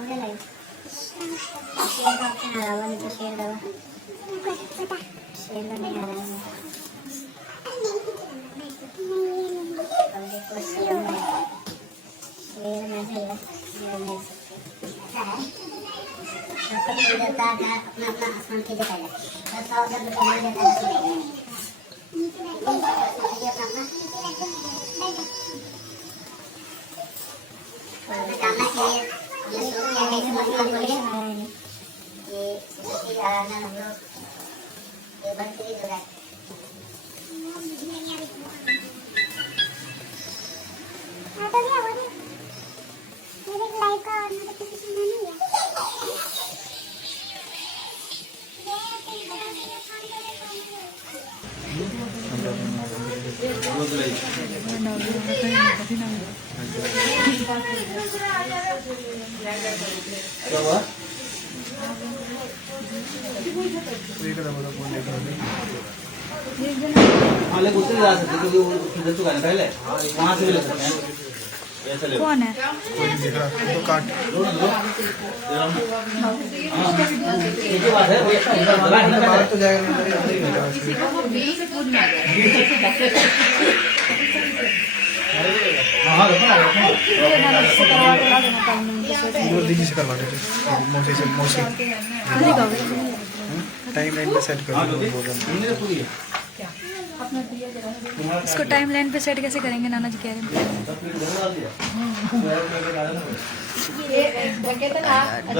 थोड़े live share का option आ रहा है, नहीं तो शेयर दवा शेयर नहीं आ रहा है। अब देखो शेयर में सही है, कभी भी देता है अपना अपना आसमान की देता है, बस और जब कभी देता है अपना अलग उससे जा सकते क्योंकि वो उधर चुका है पहले, वहाँ से भी ले सकते हैं। कौन है? कोई नहीं दिख रहा तो काट। ये बात है, बाहर तो जाएगा हाँ वो दीदी से करवा देते, मौसी टाइम लाइन पे सेट कर दो। इसको टाइम लाइन पे सेट कैसे करेंगे? नाना जी कह रहे हैं।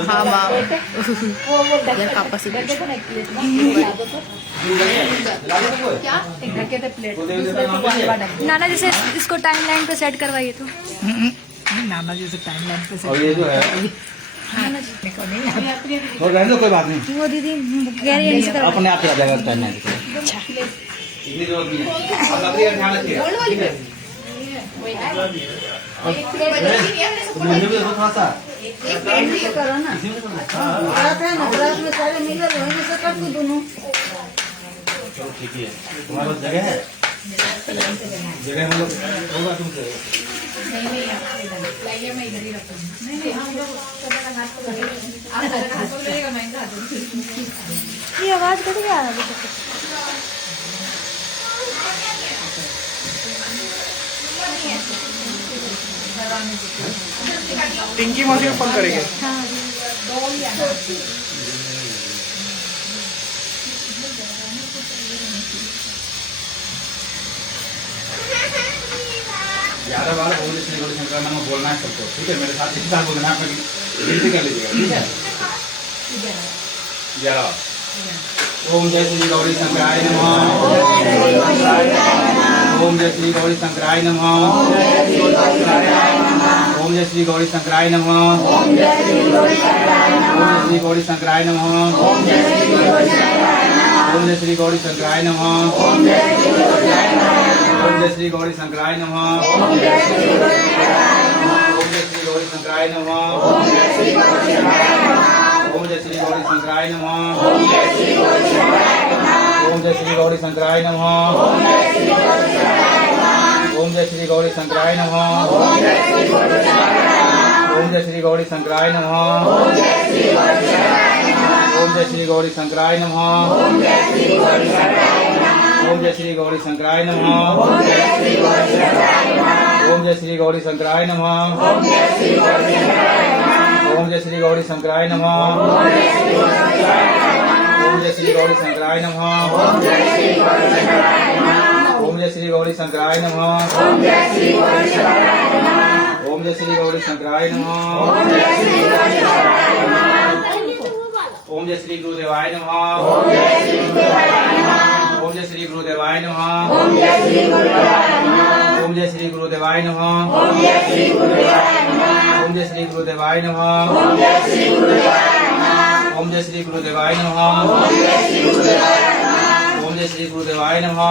हाँ माँ यार पापा से नाना जी से इसको टाइम लाइन पे सेट करवाइए तो। नाना जी से टाइम लाइन पे और ये जो है नाना जी और रहने दो, कोई बात नहीं, वो दीदी कह रही है इसे करवाइए। अपने आप चला जाएगा टाइम लाइन पे। इतनी जरूरत नहीं है, और लकड़ी का ध्यान रखिएगा, ठीक है? मुझे भी थोड़ा सा चलो ठीक ही है, तुम्हारे पास जगह है, जगह हम लोग होगा तुमसे। ये आवाज कट गया है। पिंकी मौसी को फोन करेंगे। ग्यारह बार बोले संक्रांत में बोलना है सबको, ठीक है? मेरे साथ एक बार बोलना है, गिनती कर लीजिएगा, ठीक है? 11 ओम जय श्री गौरी शंकराय नमः। ओम जय श्री गौरी शंकराय नमः। ओम जय श्री गौरी शंकराय नमः। ओम जय श्री गौरी शंकराय नमः। ओम जय श्री गौरी शंकराय नमः। ओम जय श्री गौरी शंकराय नमः। ओम जय श्री गौरी शंकराय नमः। ओम जय श्री गौरी शंकराय नमः। ओम जय श्री गौरी शंकराय नमः। ओम जय श्री गौरी शंकराय नमः। ओम जय श्री गौरी शंकराय नमः। ओम जय श्री गौरी शंकराय नमः। ओम जय श्री गौरी शंकराय नमः। ओम जय श्री गौरी शंकराय नमः। ओम जय श्री गौरी शंकराय नमः। ओम जय श्री गौरी शंकराय नमः। ओम जय श्री गौरी शंकराय नमः। ओम जय श्री गौरी शंकराय नमः। ओम जय श्री गुरुदेवाय नमः। ओम जय श्री गुरुदेवाय नमः। ओम जय श्री गुरुदेवाय नमः। ओम जय श्री गुरुदेवाय नमः। ओम जय श्री गुरुदेवाय नमः। ओम जय श्री गुरुदेवाय नमः। ओम जय श्री गुरुदेवाय नमः।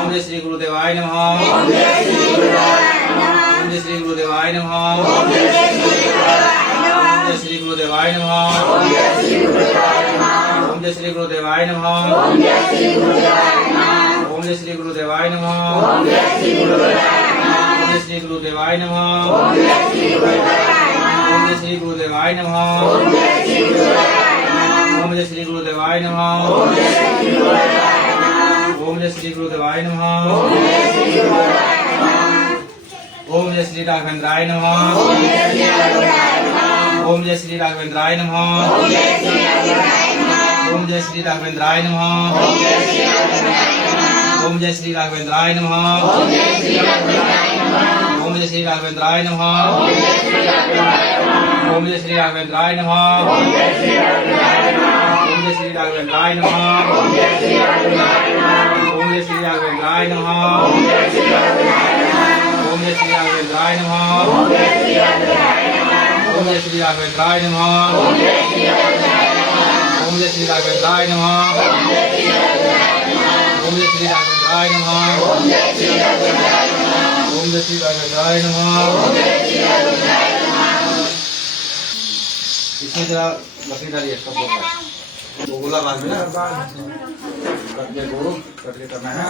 ओम जय श्री गुरुदेवाय नमः। ओम जय श्री गुरुदेवाय नमः। ओम जय श्री गुरुदेवाय नमः। ओम जय श्री गुरुदेवाय नमः। ओम जय श्री गुरुदेवाय नमः। ओम जय श्री गुरुदेवाय नमः। जय श्री गुरुदेवाय नमः। ओम जय श्री गुरुदेवाय नमः। ओम जय श्री गुरुदेवाय नमः। ओम जय श्री गुरुदेवाय नमः। ओम जय श्री राघवेंद्राय नमः। ओम जय श्री राघवेंद्राय नमः। ओम जय श्री राघवेंद्राय नमः। ओम जय श्री राघवेंद्राय नमः। ओम जय श्री राघवेंद्राय नमः। ओम जय श्री राघवेंद्राय नमः। ओम जय श्री राघवेंद्राय नमः। ओम जय श्री राघवेंद्राय नमः। ओम जय श्री राघवेंद्राय नमः। ओम जय श्री राघवेंद्राय नमः। ओम जय श्री राघवेंद्राय नमः। ओम जय श्री राघवेंद्राय नमः। ओम जय श्री राघवेंद्राय नमः। इसमें जरा लकड़ी डालिए सब वो गोला बाग में ना कटके को कटके करना है।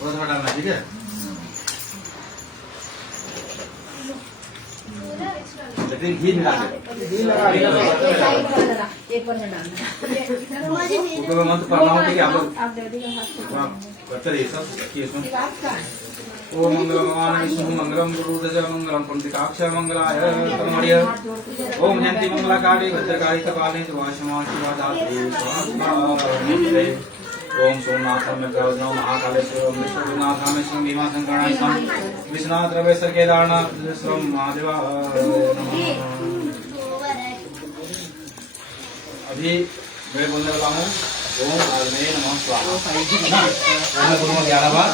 थोड़ा थोड़ा डालना, ठीक है। लेकिन घी मिला दे, उसको मत पढ़ना हो कि आप लोग करते रहिए सब कि इसमें ओम मंगलम भगवान विष्णु मंगलम गुरुदेव मंगलम पंडिताक्ष मंगलाय कर्मण्य ओम जयंती मंगलाकाली भद्रकाली कपालिनी त्रिवासमा शिवादात्री स्वाहा ओम सोमनाथम गौरव महाकालेश्वरम विश्वनाथाम सिंह भीमा शंकराय सम विश्वनाथ रवेश्वर केदारनाथ विश्वम महादेवा नमः। अभी मैं बोलने वाला हूँ ओम अग्नये नमः स्वाहा। मैं बोलूँगा 11 बार,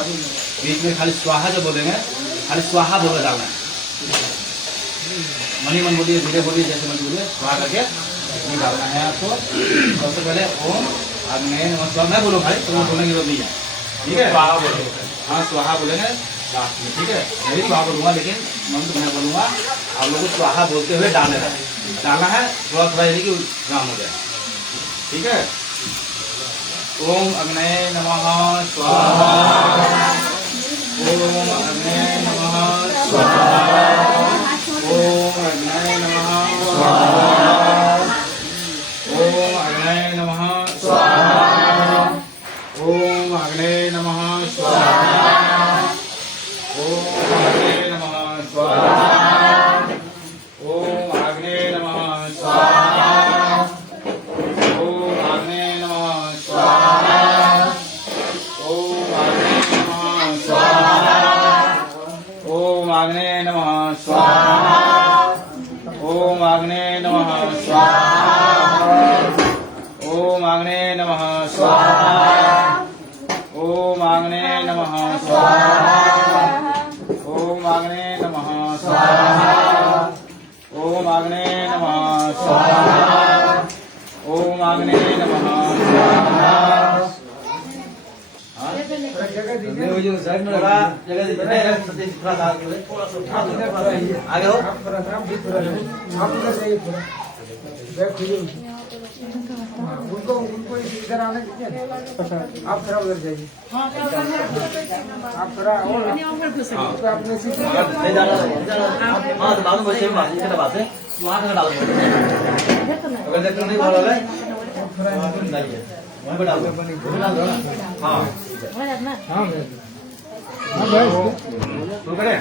बीच में खाली स्वाहा जो बोलेंगे खाली स्वाहा बोले जाना है। मनी मन बोलिए, धीरे बोलिए, जैसे मन बोलिए, स्वाहा करके डालना है आपको। सबसे पहले ओम अग्नये नमः स्वाहा मैं बोलूँ भाई, तुम बोलने की जरूरत नहीं है, ठीक है। स्वाहा बोलो, हाँ स्वाहा बोलेंगे लास्ट में, ठीक है। मैं भी स्वाहा बोलूँगा लेकिन मंत्र मैं बोलूँगा, आप लोगों को स्वाहा बोलते हुए डालना है थोड़ा थोड़ा, यानी कि काम हो जाए, ठीक है। ओम अग्नये नमः स्वाहा। ओम अग्नये नमः स्वाहा। ओम अग्नये नमः स्वाहा। ओम अग्नये नमः स्वाहा। ओम अग्नये नमः स्वाहा। ओम अग्नये नमः स्वाहा। ओम अग्नये नमः स्वाहा। ओम अग्नये नमः स्वाहा। ओम अग्नये नमः स्वाहा। ओम अग्नये नमः स्वाहा। ओम अग्नये नमः स्वाहा। ओम अग्नये नमः स्वाहा। ओम अग्नये नमः स्वाहा। ओम अग्नये नमः स्वाहा। ओम अग्नये नमः स्वाहा। ओम अग्नये नमः स्वाहा। थोड़ा जगह दीजिए, थोड़ा आगे हो। उनको इधर आने दीजिए, आप थोड़ा उधर जाइए, आप थोड़ा आपने नहीं बोल रहे शुरू करें।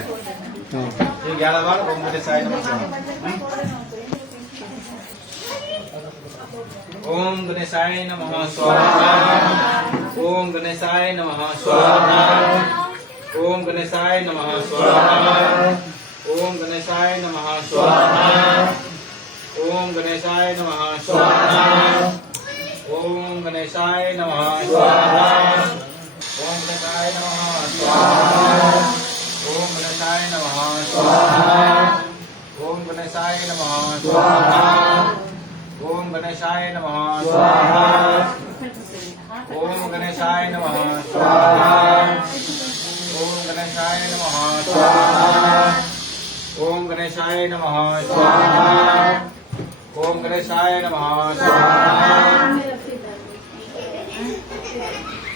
11 बार ओम गणेशाय नमः स्वाहा। ओम गणेशाय नमः स्वाहा। ओम गणेशाय नमः स्वाहा। ओम गणेशाय नमः स्वाहा। ओम गणेशाय नमः स्वाहा। ओम गणेशाय नमः स्वाहा। ओम गणेशाय नमः स्वाहा। ओम गणेशाय नमः स्वाहा। ओम गणेशाय नमः स्वाहा। ओम गणेशाय नमः स्वाहा। ओम गणेशाय नमः स्वाहा। ओम गणेशाय नमः स्वाहा। ओम गणेशाय नमः स्वाहा। ओम गणेशाय नमः स्वाहा। ओम गणेशाय नमः स्वाहा।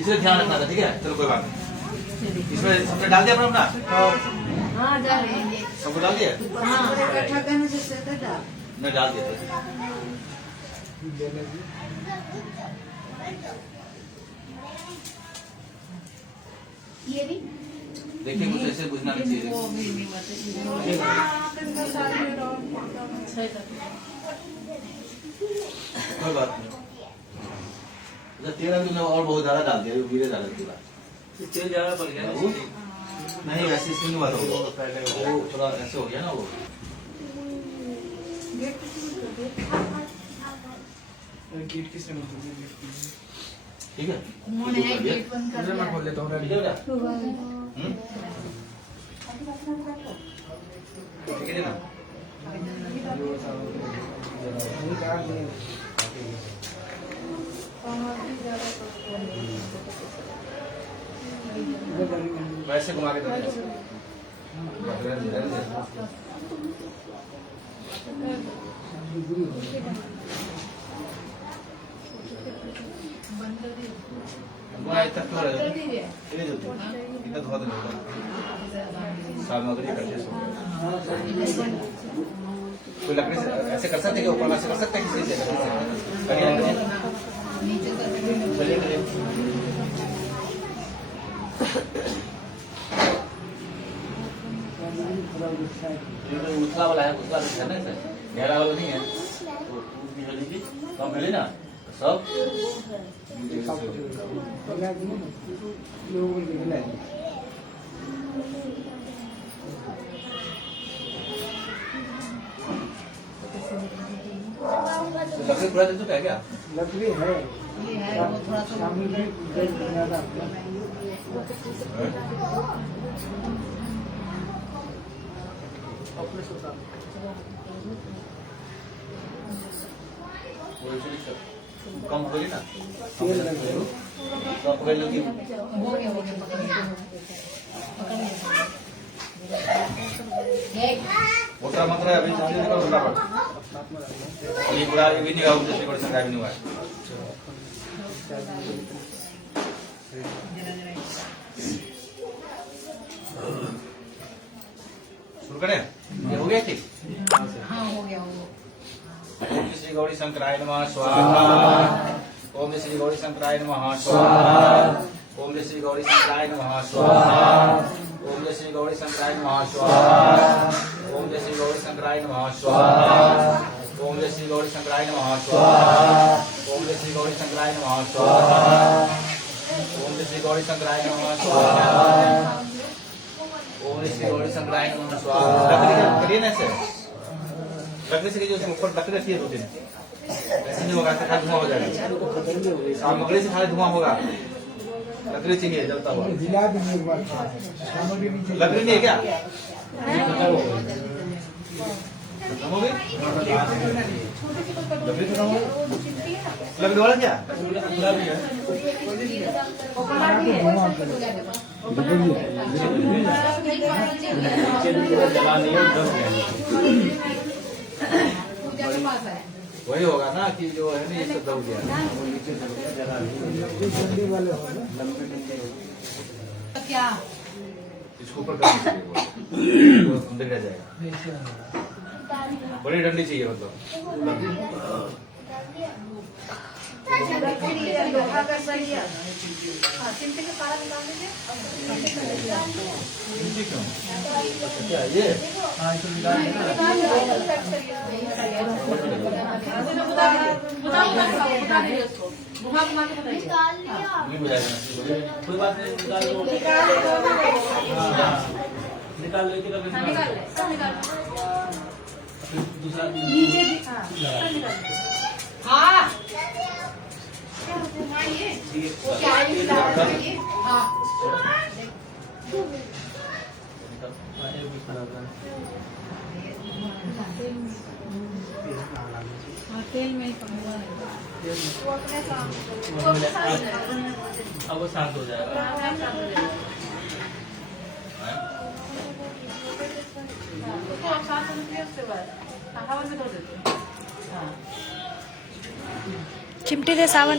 इसमें ध्यान रखना था, ठीक है? चलो कोई बात नहीं। इसमें सबने डाल दिया अपना? हाँ डाल देंगे। सबको डाल दिया? मैं डाल दिया था। ये भी देखिए कुछ ऐसे बुझना नहीं चाहिए। कोई बात नहीं। तेल अभी मैं और बहुत ज्यादा डाल दिया, वीरे डाल दिया। तेल ज्यादा पड़ गया नहीं, वैसे इसमें नहीं हुआ था वो, पहले वो थोड़ा ऐसे हो गया ना वो। गेट किसने बोल दिया? ठीक है, उन्होंने गेट बंद कर मैं खोल लेता हूँ। ठीक है बेटा? ठीक है ना? वैसे घुमा के कोई लकड़ी से ऐसे कर सकते हैं, ऊपर ऐसे कर सकते हैं, किसी से उतला वाला है, उतला है ना, गहरा वाला नहीं है, कम मिले ना सब। लकड़ी पूरा दिन तो क्या क्या लकड़ी है ये है वो थोड़ा सा कम होगी ना, तो पकड़ लोगी। हो गया पकड़ लिया मोटा मंत्र है अभी जल्दी निकल फटाफट। ये पूरा भी नहीं हुआ, जैसे कर सकता भी नहीं हुआ। शुरू करें? ये हो गया ठीक? हाँ हो गया वो। ओम श्री गौरी शंकराय नमः स्वाहा। ओम श्री गौरी शंकराय नमः स्वाहा। ओम श्री गौरी शंकराय नमः स्वाहा। ओम श्री गौरी शंकराय नमः स्वाहा। ओम श्री गौरी शंकराय नमः स्वाहा। ओम श्री गौरी शंकराय नमः स्वाहा। ओम श्री गौरी शंकराय नमः स्वाहा। ओम श्री गौरी शंकराय नमः स्वाहा। ओम श्री गौरी शंकराय नमः स्वाहा। करिए ना ऐसे, लकड़ी से कीजिए, उसमें ऊपर लकड़ी रखिए, दो दिन ऐसे नहीं होगा, खाली धुआं हो जाएगा। सामग्री से खाली धुआं होगा, लकड़ी चाहिए जलता हुआ। लकड़ी नहीं है क्या? खत्म हो गई लकड़ी, खत्म हो गई लकड़ी वाला क्या? वही होगा ना कि जो है ना, ये सब दब गया क्या इसको ऊपर करना चाहिए, वो अंदर रह जाएगा। बड़ी डंडी चाहिए मतलब। लोहा का सही है। चिमटे के पारा निकाल लीजिए। क्यों? क्या ये? नहीं बुझाएगा, कोई बात नहीं, निकाल दूसरा हाँ तेल में ही अब वो शांत हो जाएगा। चिमटी दे सावन।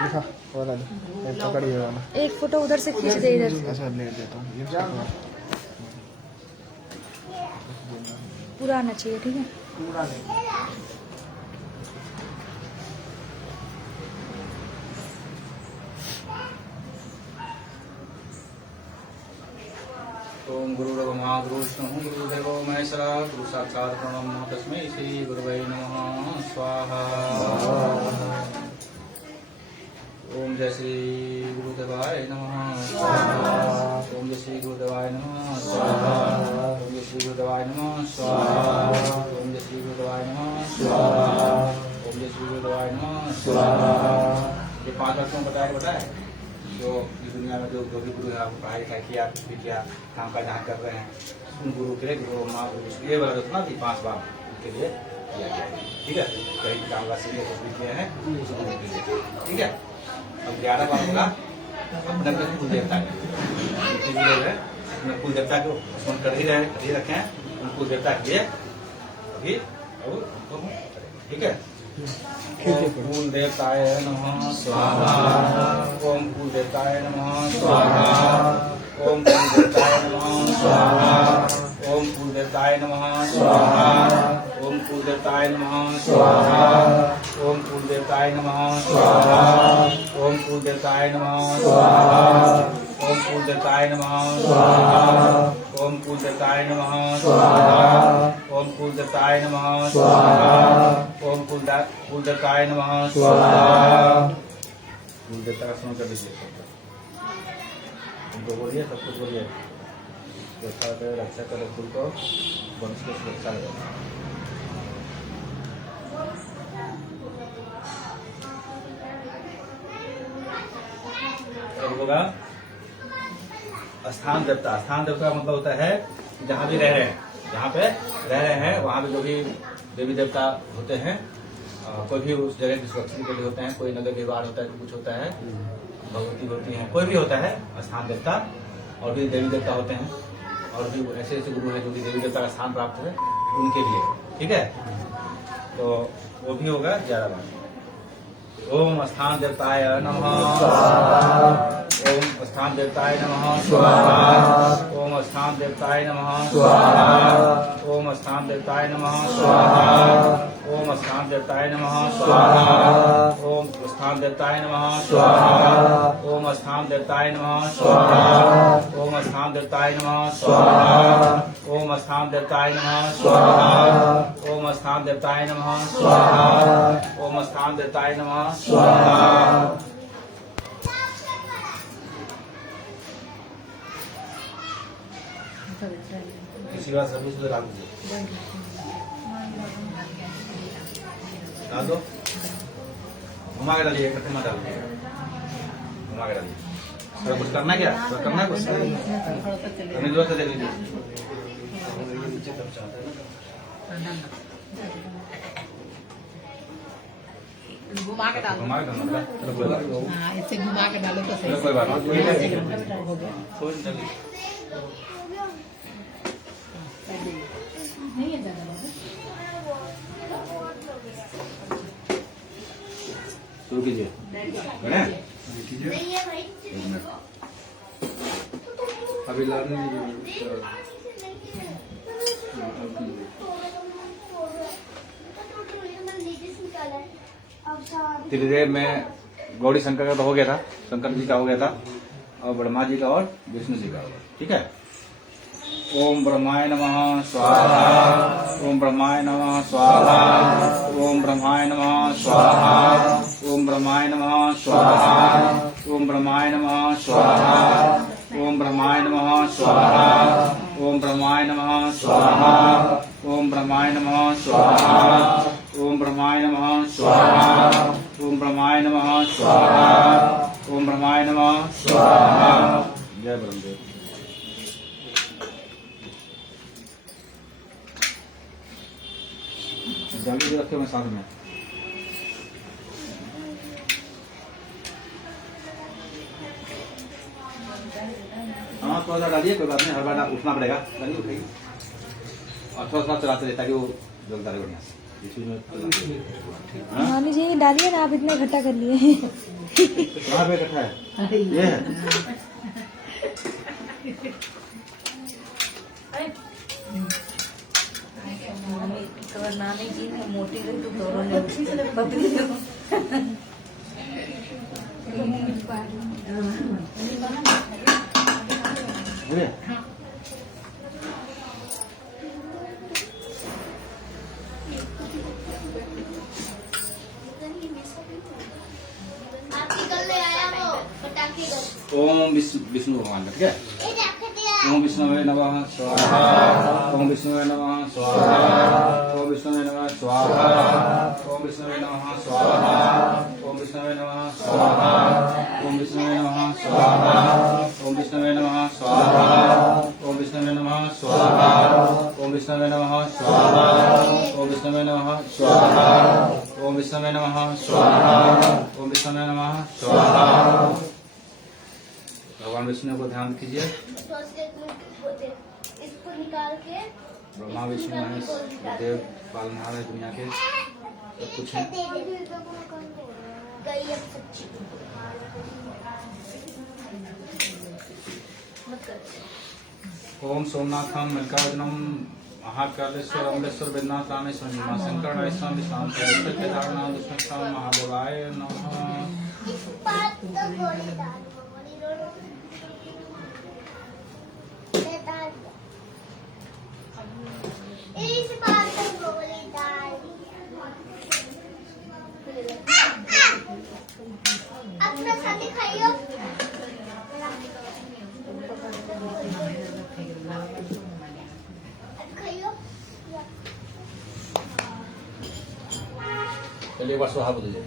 लिखा वो वाला पकड़िए वाला। एक फोटो उधर से खींच दे इधर से। ऐसा ले देता हूँ ये पूरा आना चाहिए, ठीक है। पूरा नहीं। ओम गुरुर्ब्रह्मा गुरुर्विष्णुः गुरुर्देवो महेश्वरः गुरु साक्षात् प्रणमो तस्मै श्री गुरुवे नमः स्वाहा। ओम जय श्री गुरुदेवाय नमः स्वाहा। ओम जय श्री गुरुदेवाय नमः स्वाहा। ओम जय श्री गुरुदेवाय नमः स्वाहा। ओम जय श्री गुरुदेवाय नमः स्वाहा। ओम जय श्री गुरुदेवाय नमः स्वाहा। ये 5 वर्षों बताया जो इस दुनिया में जो भी गुरु है, आपको पढ़ाई लिखाई किया, कुछ भी किया, काम का जहाँ कर रहे हैं, उन गुरु के लिए गुरु माँ गुरु ये वाला जो था ना 5 बार उनके लिए किया गया है। ठीक है, कहीं भी काम का सीधे कुछ भी किए हैं उस गुरु के लिए। ठीक है, अब 11 बार होगा अपने कुल देवता के लोग है, अपने कुल देवता को स्मरण कर ही रखे हैं। उन कुल देवता के लिए अभी अब उनको ठीक है। ओम कुल देवताय नमः स्वाहा। ओम कुल देवताय नमः स्वाहा। ओम कुल देवताय नमः स्वाहा। ओम कुल देवताय नमः स्वाहा। ओम कुल देवताय नमः स्वाहा। ओम कुल देवताय नमः स्वाहा। ओम कुल देवताय नमः स्वाहा। ओम कुल देवताय नमः स्वाहा। ओम कुल देवताय नमः स्वाहा। ओम कुल देवताय नमः स्वाहा। ओम कुल देवताय नमः स्वाहा। कुल देवता का स्मरण कर लीजिए, उनको बोलिए, सब कुछ बोलिए। रक्षा करे, रक्षा करे कुल को, वंश को सुरक्षा करे। होगा स्थान देवता। स्थान देवता का मतलब होता है जहाँ भी रह रहे हैं, जहाँ पे रह रहे हैं वहाँ पे जो भी देवी देवता होते हैं, कोई भी उस जगह की सुरक्षा के लिए होते हैं। कोई नगर विवाह होता है, कुछ होता है, भगवती होती है, कोई भी होता है स्थान देवता। और भी देवी देवता होते हैं, और भी ऐसे ऐसे गुरु हैं जो भी देवी देवता का स्थान प्राप्त है उनके लिए। ठीक है, तो वो भी होगा 11 बार। ओम स्थान देवताय नमः स्वाहा। ओम स्थान देवताय नमः स्वाहा। ओम स्थान देवताय नमः स्वाहा। ओम स्थान देवताय नमः स्वाहा। ओम स्थान देवताय नमः स्वाहा। ओम स्थान देवताय नमः स्वाहा। ओम स्थान देवताय नमः स्वाहा। ओम स्थान देवताय नमः स्वाहा। ओम स्थान देवताय नमः स्वाहा। ओम स्थान देवताय नमः स्वाहा। ओम स्थान देवताय नमः स्वाहा। इसी बात सभी से डाल दीजिए, डाल दो, घुमा के डालिए, इकट्ठे मत डालिए, घुमा के डालिए। सर कुछ करना क्या? सर करना कुछ अपनी जोर से देख लीजिए। घुमा के डालो, घुमा के डालना, हाँ इससे घुमा के डालो तो सही। कोई बात नहीं, नहीं है ज्यादा शुरू कीजिए। बढ़िया अभी लाने धीरे धीरे में गौरी शंकर का तो हो गया था, शंकर जी का हो गया था, और ब्रह्मा जी का और विष्णु जी का होगा। ठीक है, ओम ब्रह्माय नमः स्वाहा। ओम ब्रह्माय नमः स्वाहा। ओम ब्रह्माय नमः स्वाहा। ओम ब्रह्माय नमः स्वाहा। ओम ब्रह्माय नमः स्वाहा। ओम ब्रह्माय नमः स्वाहा। ओम ब्रह्माय नमः स्वाहा। ओम ब्रह्माय नमः स्वाहा। ओम ब्रह्माय नमः स्वाहा। ओम ब्रह्माय नमः स्वाहा। ओम ब्रह्माय नमः स्वाहा। जय ब्रह्मदेव। जल्दी रखे मैं साथ में। हाँ थोड़ा सा डालिए, कोई बात नहीं, हर बार उठना पड़ेगा, डालिए उठाइए, और थोड़ा सा चलाते रहे ताकि वो जलता रहे बढ़िया से। मामी जी डालिए ना, आप इतना इकट्ठा कर लिए। कहाँ पे इकट्ठा है? ये है। नानी जी मोटी रही तो दोनों ने पतली ये ओम विष्णु भगवान का, ठीक है। ओम विष्णुवे नमः स्वाहा, ओम विष्णुवे नमः स्वाहा, ओम विष्णुवे नमः स्वाहा, ओम विष्णुवे नमः स्वाहा, ओम विष्णुवे नमः स्वाहा, ओम विष्णुवे नमः स्वाहा, ओम विष्णुवे नमः स्वाहा, ओम विष्णुवे नमः स्वाहा, ओम विष्णुवे नमः स्वाहा, ओम विष्णुवे नमः स्वाहा, ओम विष्णुवे नमः स्वाहा, ओम विष्णुवे नमः स्वाहा। भगवान विष्णु को ध्यान कीजिए। इसको निकाल के ब्रह्मा विष्णु महेश देव पालनहार है दुनिया के, सब कुछ है। ओम सोमनाथम मल्लिकार्जुनम महाकालेश्वर अमलेश्वर वेदनाथ रामेश्वर शंकर रामेश्वर विश्रांत केदारनाथ विष्णु महादेवाय नमः। अपना साथी खाइयो। चलिए एक बार स्वाहा बोलिए।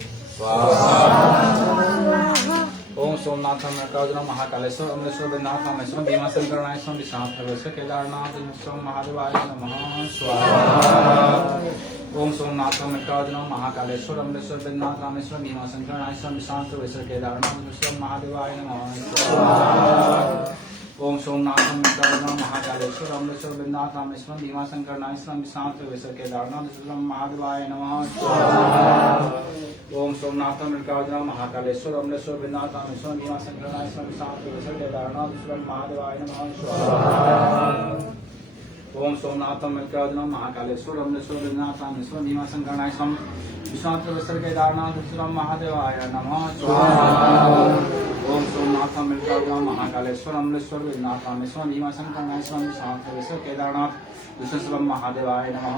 ओम सोमनाथम मल्लिकार्जुनम महाकालेश्वर अमलेश्वर वेदनाथ रामेश्वर भीमाशंकर नायश्वर विश्रांत केदारनाथ विष्णु महादेवाय नमः। स्वाहा। ओम सोमनाथम मल्लिकार्जुनम महाकालेश्वर अमलेश्वर वेदनाथ रामेश्वर भीमाशंकर नायश्वर विश्रांत केदारनाथ विष्णु महादेवाय नमः। ओम सोमनाथम मल्लिकार्जुनम महाकालेश्वर अमलेश्वर वेदनाथ रामेश्वर भीमाशंकर नायश्वर विश्रांत केदारनाथ विष्णु महादेवाय नमः। ओम सोमनाथम मल्लिकार्जुनम महाकालेश्वर अमलेश्वर वेदनाथ रामेश्वर भीमाशंकर नायश्वर विश्रांत केदारनाथ विष्णु महादेवाय नमः। ओम सोमनाथम मल्लिकार्जुनम महाकालेश्वर अमलेश्वर वेदनाथ रामेश्वर भीमाशंकर नायश्वर विश्रांत केदारनाथ विष्णु महादेवाय नमः। ओम सोमनाथम मल्लिकार्जुनम महाकालेश्वर अमलेश्वर वेदनाथ रामेश्वर भीमाशंकर नायश्वर विश्रांत केदारनाथ विष्णु महादेवाय नमः।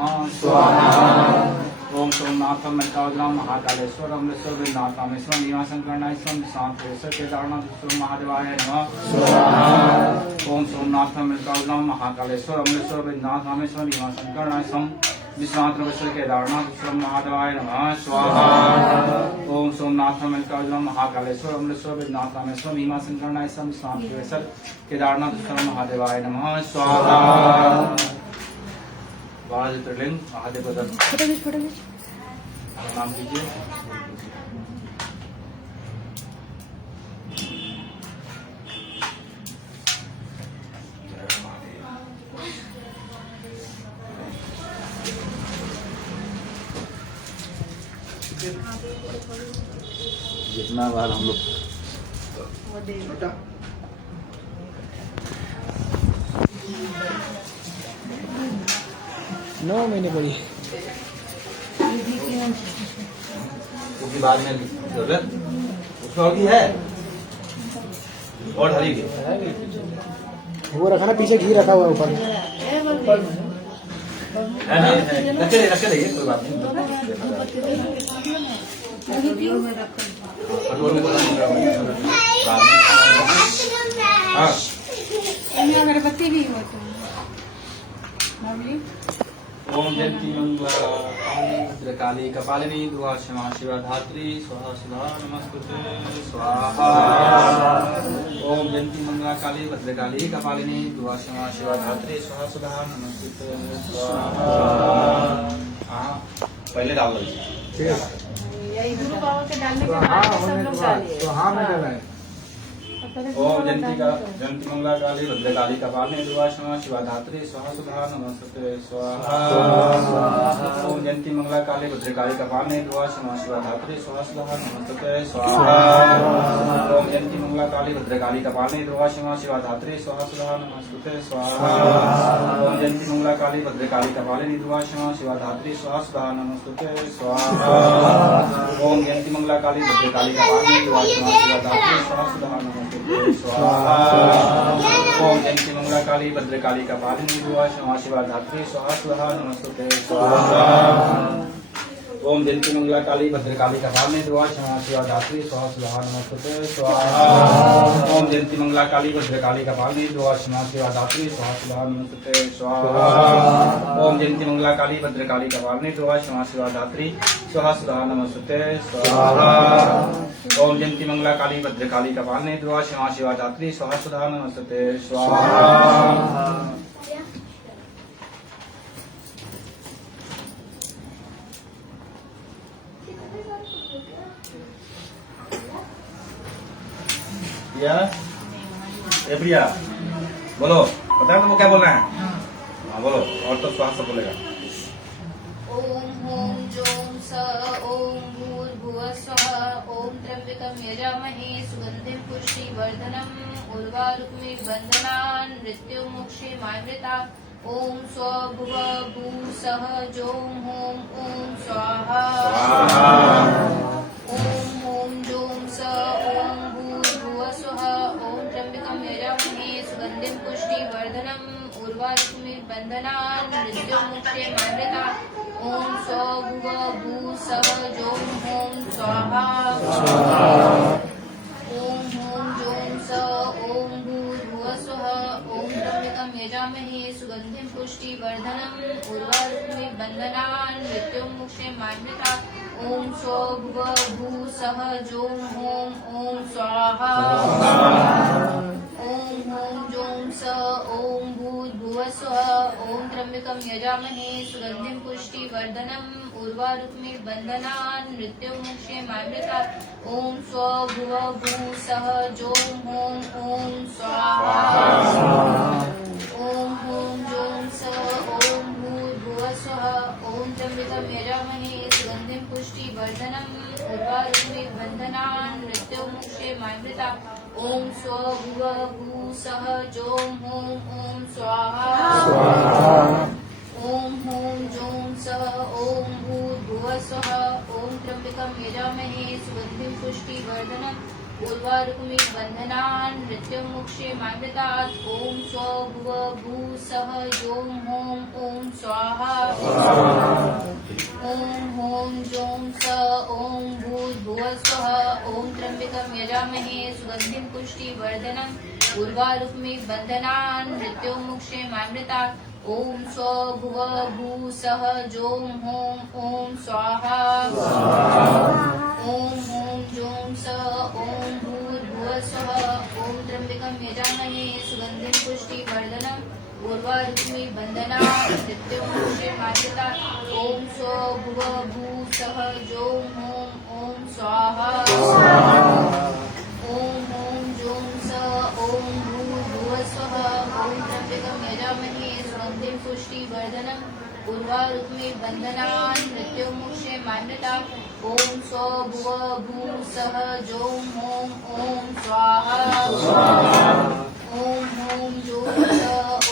ओम सोमनाथम मल्लिकार्जुनम महाकालेश्वर अमलेश्वर वेदनाथ रामेश्वर भीमाशंकर नायश्वर विश्रांत केदारनाथ विष्णु महादेवाय नमः। ओम सोमनाथम मल्लिकार्जुनम महाकालेश्वर अमलेश्वर वेदनाथ रामेश्वर भीमाशंकर नायश्वर विश्रांत केदारनाथ विष्णु महादेवाय नमः। स्वाहा। ओम सोमनाथम मल्लिकार्जुनम महाकालेश्वर अमलेश्वर वेदनाथ रामेश्वर भीमाशंकर नायश्वर विश्रांत केदारनाथ विष्णु महादेवाय नमः। स्वाहा। 12 ज्योतिर्लिंग महादेव का दर्शन नाम कीजिए। जितना बार हम लोग 9 महीने पड़ी। उसके बाद में जरूरत उसमें होगी है और हरी भी वो रखा ना, पीछे घी रखा हुआ है ऊपर। रखे रहिए, कोई बात नहीं। अगरबत्ती भी हो तो ओम जयंती मंगला भद्रकाली कपालिनी दुर्गा क्षमा शिवा धात्री स्वाहा सुधा नमस्ते स्वाहा। ओम जयंती मंगला काली भद्रकाली कपालिनी दुर्गा क्षमा शिवा धात्री स्वाहा सुधा नमस्ते स्वाहा। हाँ पहले डाल लो ठीक है। यही गुरु बाबा के डालने के बाद सब लोग डालिए। तो हाँ मैं कर रहा है। ओम जयंती मंगला काली भद्रकाली कपालिनी दुर्गा क्षमा शिवा धात्री स्वाहा सुधा नमस्ते स्वाहा। ओम जयंती मंगला काली भद्रकाली कपालिनी दुर्गा क्षमा शिवा धात्री स्वाहा सुधा नमस्ते स्वाहा। ओम जयंती मंगला काली भद्रकाली कपालिनी दुर्गा क्षमा शिवा धात्री स्वाहा सुधा नमस्ते स्वाहा। ओम जयंती मंगला काली भद्रकाली कपालिनी दुर्गा क्षमा शिवा धात्री स्वाहा सुधा नमस्ते स्वाहा। ओम जयंती मंगला काली भद्रकाली कपालिनी दुर्गा क्षमा शिवा धात्री स्वाहा सुधा नमस्ते स्वाहा। ओम जयंती मंगला काली भद्रकाली कपालिनी दुर्गा क्षमा शिवा धात्री स्वाहा सुधा नमस्ते स्वाहा। ओम जयंती मंगला काली भद्रकाली कपालिनी दुर्गा क्षमा शिवा धात्री स्वाहा सुधा नमस्ते स्वाहा। ओम जयंती मंगला काली भद्रकाली कपालिनी दुर्गा क्षमा शिवा धात्री स्वाहा सुधा नमस्ते स्वाहा। ओम जयंती मंगला काली भद्रकाली कपालिनी दुर्गा क्षमा शिवा धात्री स्वाहा सुधा नमस्ते स्वाहा। ओम जयंती मंगला काली भद्रकाली कपालिनी दुर्गा क्षमा शिवा धात्री स्वाहा सुधा नमस्ते स्वाहा। प्रिया बोलो, पता है तुमको क्या बोलना है? हाँ बोलो, और तो स्वास्थ्य बोलेगा। ओम होम जोम स ओम भूर्भुवः स्वः ओम त्र्यंबकं यजामहे सुगंधिं पुष्टिवर्धनम् उर्वारुकमिव बन्धनान् मृत्युमुक्षीमामृतात् ओम स्वभुवः भूसः जोम होम ओम स्वाहा। ओम होम जोम स ओम भूर्भुवः स्वः ओम त्र्यंबकं यजामहे सुगंधिं पुष्टिवर्धनम् उर्वारुकमिव बन्धनान् मृत्युमुक्षीमामृतात् ओम स्वभुवः भूसः जोम होम स्वाहा। ओम होम जोम स ओम भूर्भुवः स्वः ओम त्र्यंबकं यजामहे सुगंधिं पुष्टिवर्धनम् उर्वारुकमिव बन्धनान् मृत्युमुक्षीमामृतात् ओम स्वभुवः भूसः जोम होम ओम स्वाहा। ओम होम जोम स ओम भूर्भुवः स्वः ओम त्र्यंबकं यजामहे सुगंधिं पुष्टिवर्धनम् उर्वारुकमिव बन्धनान् मृत्युमुक्षीमामृतात् ओम स्वभुवः भूसः जोम होम ओम स्वाहा। ओम होम जोम स ओम भूर्भुवः स्वः ओम त्र्यंबकं यजामहे सुगंधिं पुष्टिवर्धनम् उर्वारुकमिव बन्धनान् मृत्युमुक्षीमामृतात् ओम स्वभुवः भूसः जोम होम ओम स्वाहा। ओम होम जोम स ओम भूर्भुवः स्वः ओम त्र्यंबकं यजामहे सुगंधिं पुष्टिवर्धनम् उर्वारुकमिव बन्धनान् मृत्युमुक्षीमामृतात् ओम स्वभुवः भूसः जोम होम ओम स्वाहा। ओम होम जोम स ओम भूर्भुवः स्वः ओम त्र्यंबकं यजामहे सुगंधिं पुष्टिवर्धनम् उर्वारुकमिव बन्धनान् मृत्युमुक्षीमामृतात् ओम स्वभुवः भूसः जोम होम ओम स्वाहा। ओम होम जोम स ओम भूर्भुवः स्वः ओम त्र्यंबकं यजामहे सुगंधिं पुष्टिवर्धनम् उर्वारुकमिव बन्धनान् मृत्युमुक्षीमामृतात् ओम स्वभुवः भूसः जोम होम ओम स्वाहा। ओम होम जोम स ओम भूर्भुवः स्वः ओम त्र्यंबकं यजामहे सुगंधिं पुष्टिवर्धनम् उर्वारुकमिव बन्धनान् मृत्युमुक्षीमामृतात् ओम स्वभुवः भूसः जोम होम ओम स्वाहा। ओम होम जोम स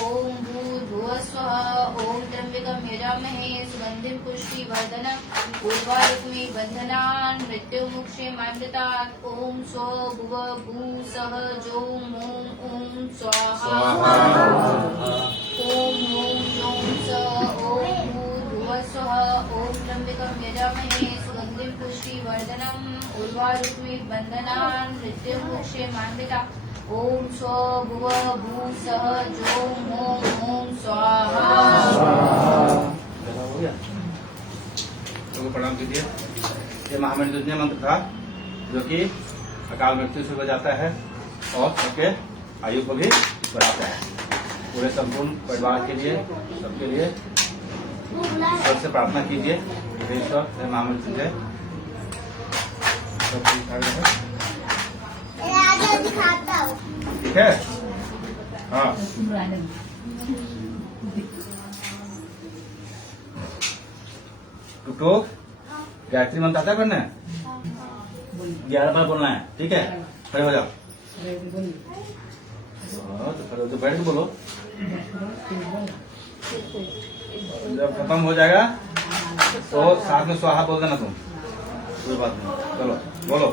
ओम भूर्भुवः स्वः ओम त्र्यंबकं यजामहे सुगंधिं पुष्टिवर्धनम् उर्वारुकमिव बन्धनान् मृत्युमुक्षीमामृतात् ओम स्वभुवः भूसः जोम होम ओम स्वाहा। ओम होम जोम स ओम भूर्भुवः स्वः ओम त्र्यंबकं यजामहे सुगंधिं पुष्टिवर्धनम् उर्वारुकमिव बन्धनान् मृत्युमुक्षीमामृतात् ओम स्वभुवः भूसः जोम होम ओम स्वाहा। लोगों को प्रणाम कीजिए। ये महामृत्युंजय मंत्र था जो कि अकाल मृत्यु से बचाता है और सबके आयु को भी बढ़ाता है। पूरे संपूर्ण परिवार के लिए, सबके लिए सबसे प्रार्थना कीजिए। ईश्वर हे महामृत्युंजय सब ठीक ठाक रहे। दिखाता हूँ। ठीक है हाँ टुकटुक गायत्री मंत्र आता है पढ़ना 11 बार बोलना है ठीक है खड़े हो जाओ तो खड़े हो तो बैठ के बोलो जब खत्म हो जाएगा तो साथ में स्वाहा बोल देना तुम कोई बात नहीं चलो बोलो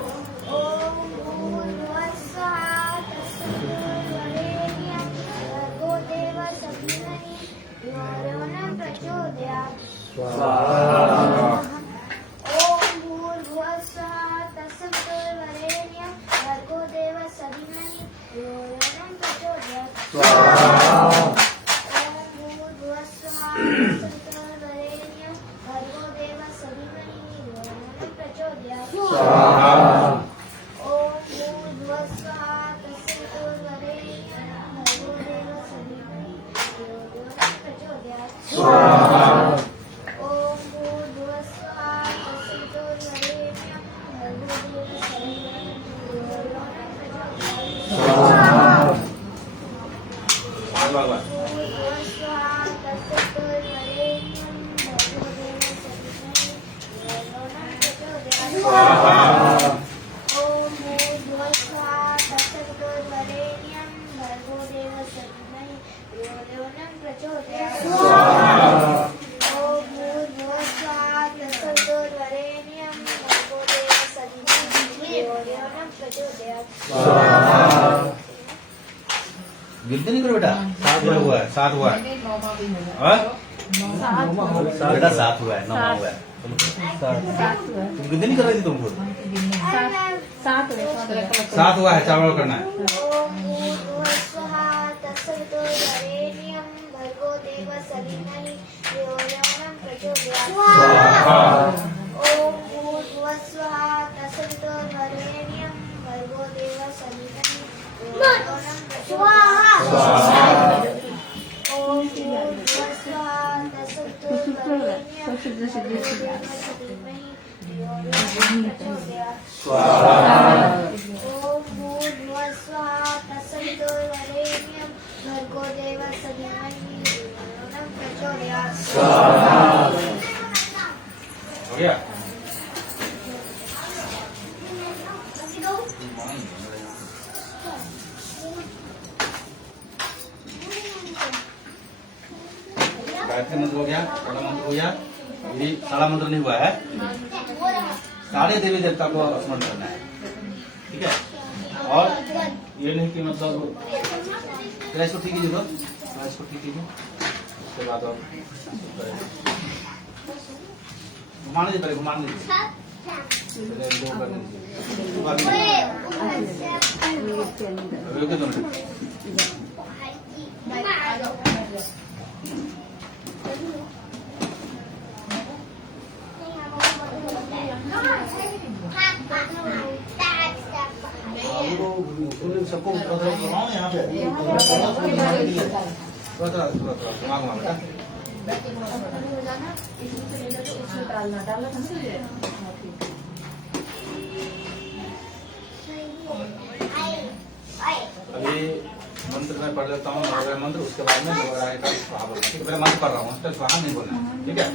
गिनती नहीं करो बेटा 7 हुआ है 7 हुआ है बेटा 7 हुआ है 9 हुआ है तुम गिनती नहीं कर रही थी तुमको 7 हुआ है 4 बार करना है हो गया गायत्री मंत्र हो गया बड़ा मंत्र हो गया यदि सारा मंत्र नहीं हुआ है सारे देवी देवता को स्मरण करना है ठीक है और ये नहीं कि मतलब इसको ठीक कीजिए इसको ठीक कीजिए उसके बाद और घुमाने दीजिए पहले घुमाने दीजिए सबको यहाँ पे थोड़ा घुमा बेटा अभी मंत्र में पढ़ लेता हूँ नवग्रह मंत्र उसके बाद में नवग्रह का स्वाहा बोलना ठीक है पहले मंत्र पढ़ रहा हूँ उस पर स्वाहा नहीं बोलना ठीक है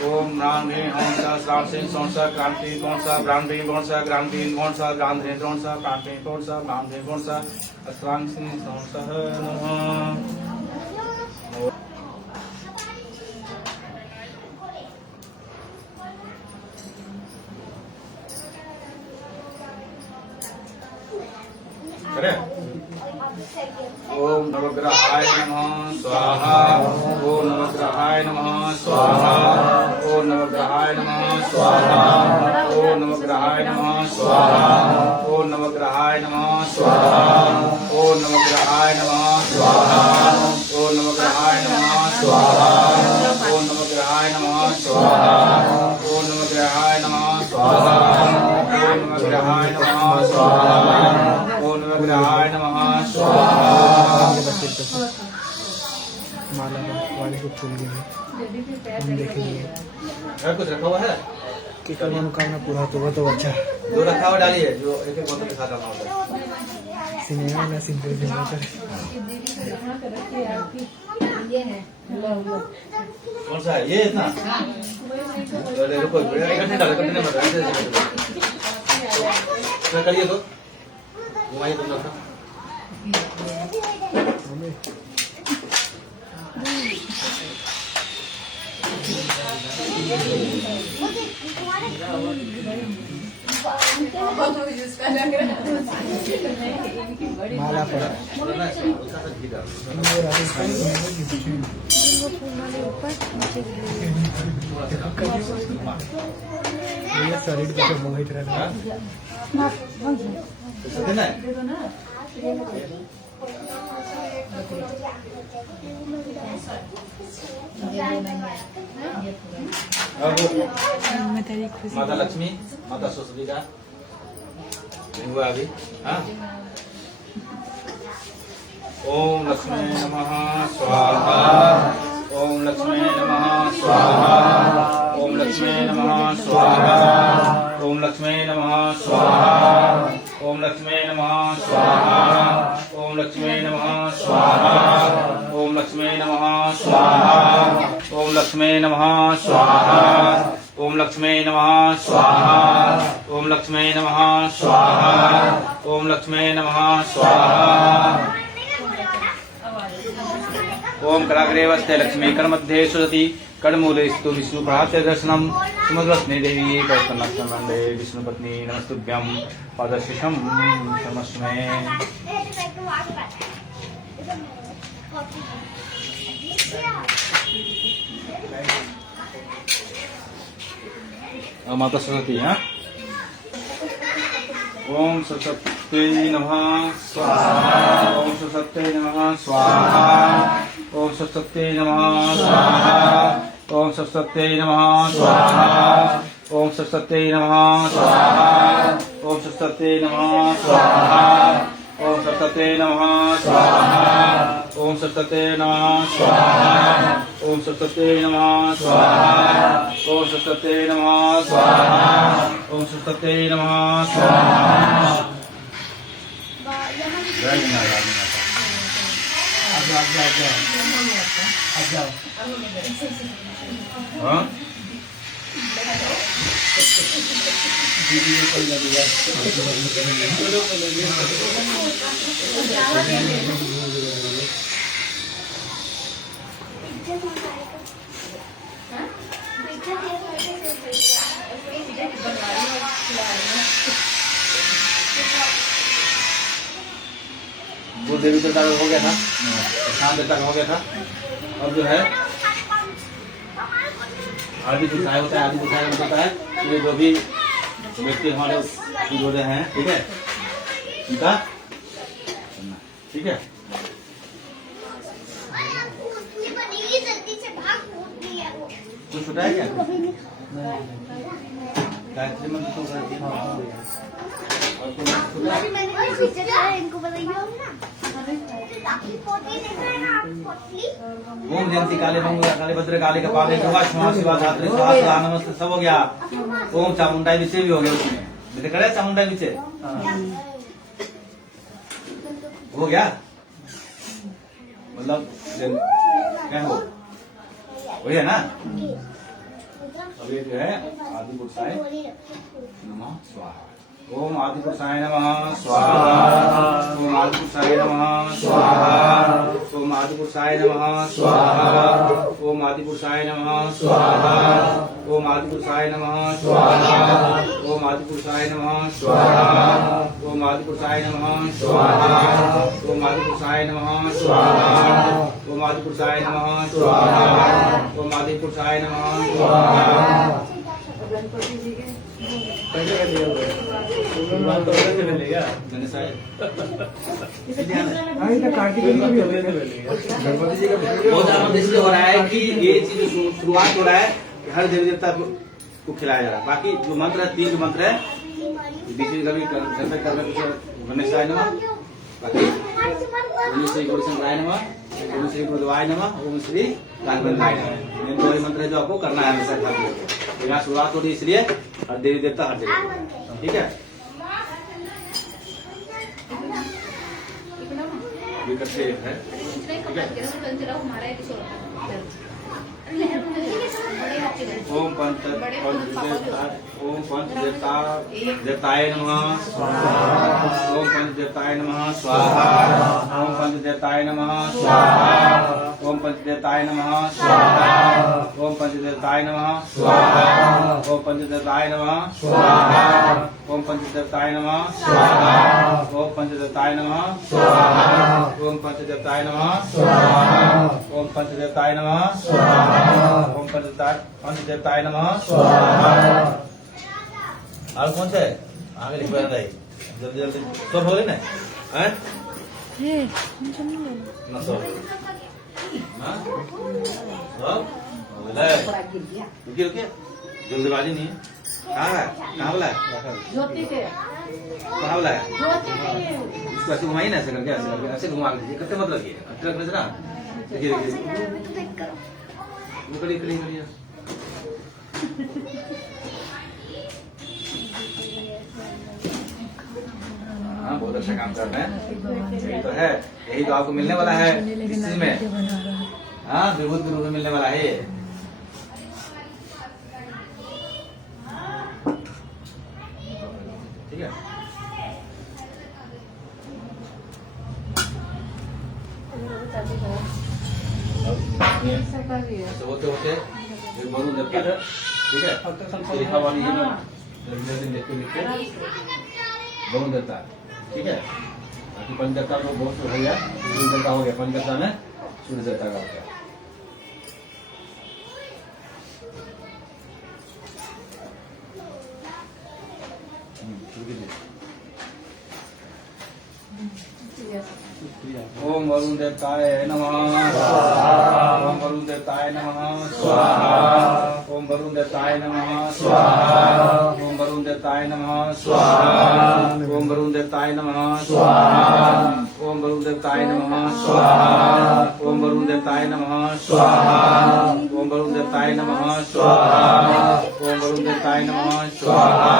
ओम नाम ह्रीं ओम सा श्राम सिंह सोन सा क्रांति कौन सा ब्राह्मणी कौन सा ग्रांति कौन सा गांधी कौन सा प्रांति कौन सा ब्राह्मणी कौन सा अस्त्रांग सिंह सोन सा करे ओम नवग्रहाय नमः स्वाहा ओम नवग्रहाय नमः स्वाहा ओम नवग्रहाय नमः स्वाहा ओम नवग्रहाय नमः स्वाहा ओम नवग्रहाय नमः स्वाहा ओम नवग्रहाय नमः स्वाहा ओम नवग्रहाय नमः स्वाहा ओम नवग्रहाय नमः स्वाहा ओम नवग्रहाय नमः स्वाहा ओम नवग्रहाय नमः स्वाहा ओम नवग्रहाय नमः स्वाहा माला वाले को फूल गए हम देखेंगे कुछ रखा हुआ है कि कोई मनोकामना पूरा तो वो तो अच्छा। जो रखा हुआ डालिए, जो एक एक बोतल के साथ डालना होता है। सिनेमा में सिंपल सिनेमा कर। कौन सा है ये? इतना रुको, इकट्ठे डालो, इकट्ठे मत डालो, ऐसे करिए तो घुमाइए तुम लोग। माला पर ये शरीर को मोहित रहना। देना है माता लक्ष्मी, माता सरस्वती का हुआ अभी। हाँ, ओम लक्ष्मी नमः स्वाहा, ओम लक्ष्मी नमः स्वाहा, ओम लक्ष्मी नमः स्वाहा, ओम लक्ष्मी नमः स्वाहा, ओम लक्ष्मी नमः स्वाहा, ओम लक्ष्मी नमः स्वाहा, ओम लक्ष्मी नमः स्वाहा, ओम लक्ष्मी नमः स्वाहा, ओम लक्ष्मी नमः स्वाहा, ओम लक्ष्मी नमः स्वाहा, ओम लक्ष्मी नमः स्वाहा। ओम कराग्रेवस्ते लक्ष्मी कर्मध्ये सुरति कर्मूलेस्तु विष्णु प्राप्य दर्शनम सुमद्रस्ने देवी कर्तनक्षमंडे विष्णु पत्नी नमस्तुभ्यं पादशिषम नमस्मे। माता सरस्वती। हाँ, ओम सरस्वती नमः स्वाहा, ओम सरस्वती नमः स्वाहा, ओम सरस्वती नमः स्वाहा, ओम सरस्वती नमः स्वाहा, ओम सरस्वती नमः स्वाहा, ओम सरस्वती नमः स्वाहा, ओम सरस्वती नमः स्वाहा, ओम सरस्वती नमः स्वाहा, ओम सरस्वती नमः स्वाहा, ओम सरस्वती नमः स्वाहा, ओम सरस्वती नमः स्वाहा। जय माता। हाँ, वो देवी देवता हो गया था, शांत देवता हो गया था। और जो है आदि बुझाया होता है, आदि बुझाया होता है। ये जो भी व्यक्ति हमारे जोड़े हैं, ठीक है, उनका ठीक है। कुछ छुटा है क्या? गायत्री मंत्र तो ओम जयंती काले मंगला काले भद्र काले कपाले दुर्गा क्षमा शिवा धात्री स्वाहा नमस्ते। सब हो गया। ओम चामुंडाई विषय भी हो गया, उसमें जैसे करे चामुंडाई विषय हो गया, मतलब क्या हो वही है ना। अब ये जो है आदि पुरुषाय नमः स्वाहा। ओम आदि पुरुषाय नमः स्वाहा, ओम आदि पुरुषाय नमः स्वाहा, ओम आदि पुरुषाय नमः स्वाहा, ओम आदि पुरुषाय नमः स्वाहा, ओम आदि पुरुषाय नमः स्वाहा, ओम आदि पुरुषाय नमः स्वाहा, ओम आदि पुरुषाय नमः स्वाहा, ओम आदि पुरुषाय नमः स्वाहा, ओम आदि पुरुषाय नमः स्वाहा, ओम आदि पुरुषाय नमः स्वाहा। पहले कर दिया होगा कार्तिक भी हो गया था। गणपति जी का बहुत ज्यादा इसलिए हो रहा है कि ये चीज शुरुआत हो रहा है कि हर देवी देवता को खिलाया जा रहा है। बाकी जो मंत्र है, 3 मंत्र है, बीच में कभी गणेशाय नमः, बाकी ओम श्री गौरीशंकराय नमः, ओम श्री गुरुदेवाय नमः, ओम श्री राघवेंद्राय नमः। ये 2 मंत्र है जो आपको करना है हमेशा। यहाँ शुरुआत हो रही है इसलिए हर देवी देवता हर जगह, ठीक है। ये करते हैं, ठीक है। ओम पंच देवताय नमः स्वाहा। ओम पंच देवताय नमः स्वाहा। ओम पंच देवताय नमः स्वाहा। ओम पंच देवताय नमः स्वाहा। ओम पंच देवताय नमः स्वाहा। ओम पंच देवताय नमः स्वाहा। ओम पंच देवताय नमः स्वाहा। ओम पंच देवताय नमः स्वाहा। ओम पंच देवताय नमः स्वाहा। ओम पंच देवताय नमः स्वाहा। ओम पंच देवताय नमः स्वाहा। और कौन सा है आगे लिख रहा है, जल्दी जल्दी सब हो गए ना, हैं ना सब हाँ सब हो गए। रुकिए रुकिए, जल्दीबाजी नहीं है। कहाँ बोला है, कहाँ बोला है? इसको ऐसे घुमाइए ना, ऐसे करके ऐसे घुमा दीजिए, करते मत लगिए, अच्छे रखने से ना। देखिए देखिए हाँ, बहुत अच्छा काम कर रहे हैं। यही तो है, यही तो आपको मिलने वाला है इस चीज में। हाँ, विभूत के रूप में मिलने वाला है ये। ठीक है। ऐसे होते होते बोलूं जब तक, ठीक है। लिखा वाली ये लिखते लिखते बोलूं देता है, ठीक है। बाकी पंचदेवता तो बहुत हो गया, सूर्य देवता हो गया, पंचदेवता में सूर्य देवता का हो गया। ओम वरुण देवताय नमः स्वाहा। ओम वरुण देवताय नमः स्वाहा। ओम वरुण देवताय नमः स्वाहा। ओम वरुण देवताय नमः स्वाहा। ओम वरुण देवताय नमः स्वाहा। ओम वरुण देवताय नमः स्वाहा। ओम वरुण देवताय नमः स्वाहा। ओम वरुण देवताय नमः स्वाहा। ओम वरुण देवताय नमः स्वाहा।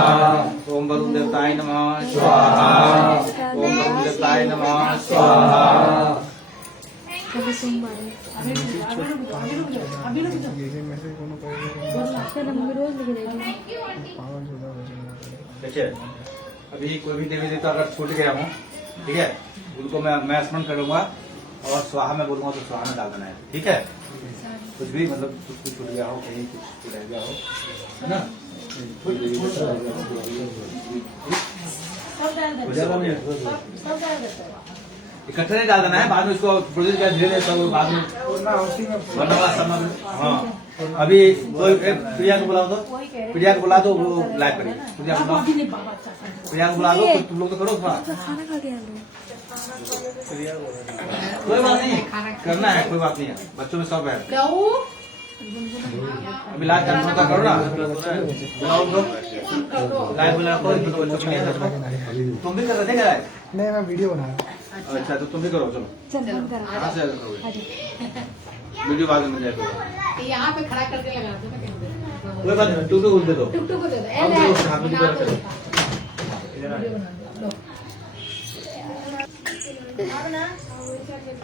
ओम वरुण देवताय नमः स्वाहा। ओम वरुण देवताय नमः स्वाहा। देखिए, अभी कोई भी देवी देवता अगर छूट गया हूँ, ठीक है, उनको मैं स्मरण करूंगा और स्वाहा में बोलूंगा तो स्वाहा में डाल देना है, ठीक है। कुछ भी मतलब कुछ छूट गया हो, कहीं कुछ रह गया हो, है ना। इकट्ठे नहीं डाल देना है, बाद में उसको प्रोड्यूस कर धीरे धीरे सब बाद में बनने वाला सामान। हाँ, अभी कोई प्रिया को बुला दो, प्रिया को बुला दो, वो लाइव करिए। प्रिया को बुला दो, तुम लोग तो करो थोड़ा। कोई बात नहीं, करना है, कोई बात नहीं है, बच्चों में सब है। अभी लाइव करना करो ना, लाइव बुला तुम भी कर रहे थे क्या? नहीं, मैं वीडियो बना रहा हूँ। अच्छा, तो तुम भी करो, चलो। कहाँ से करोगे? वीडियो बाद में मिल जाएगा। यहाँ पे खड़ा करके लगा दो। कोई बात नहीं, टुकटुक दे दो, टुकटुक को दे दो।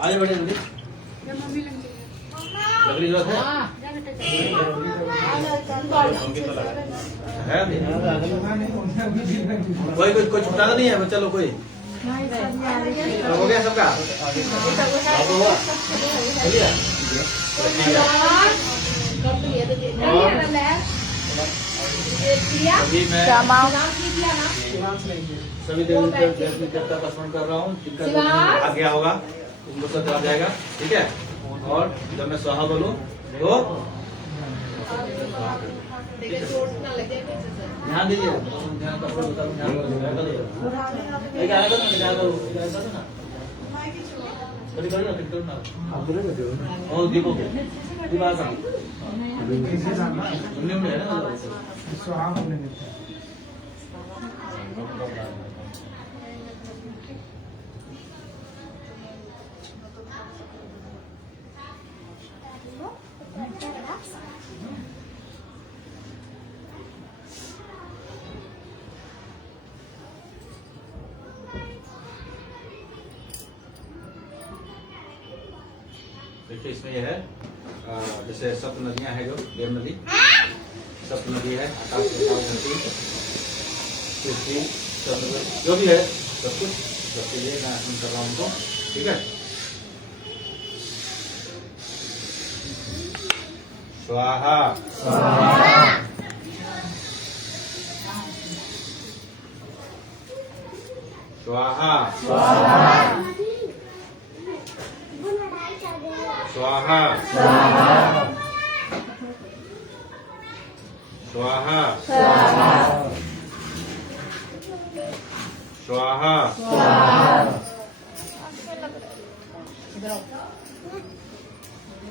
आगे बढ़िए जल्दी। लकड़ी जरूरत है अभी? कोई छुटाना नहीं है, चलो कोई हो गया सबका। अभी मैं सभी देवी देवता का स्मरण कर रहा हूँ, जिनका आ गया होगा उनको सब आ जाएगा, ठीक है। और जब मैं स्वाहा बोलूँ तो ध्यान दीजिए, ध्यान करो। और दीपो देखिए इसमें ये है जैसे सप्त नदियां हैं, जो देव नदी सप्त नदी है, आकाश धरती पृथ्वी चंद्र जो भी है सब कुछ सबके लिए मैं आसन कर रहा हूँ उनको। ठीक है, स्वाहा स्वाहा स्वाहा स्वाहा स्वाहा स्वाहा स्वाहा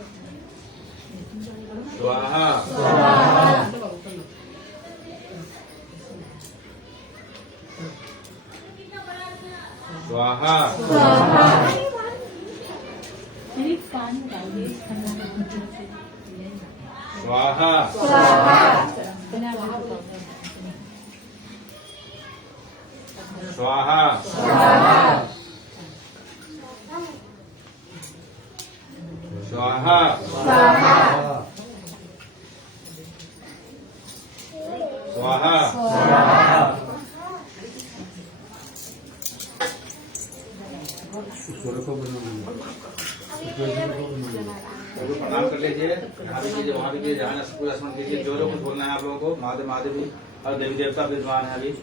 स्वाहा स्वाहा स्वाहा स्वाहा प्रणाम कर लीजिए, यहाँ भी कीजिए, वहाँ भी कीजिए, जहाँ पूरा स्मरण कीजिए। जो लोग कुछ बोलना है आप लोगों को, महादेव महादेवी और देवी देवता विद्वान है अभी।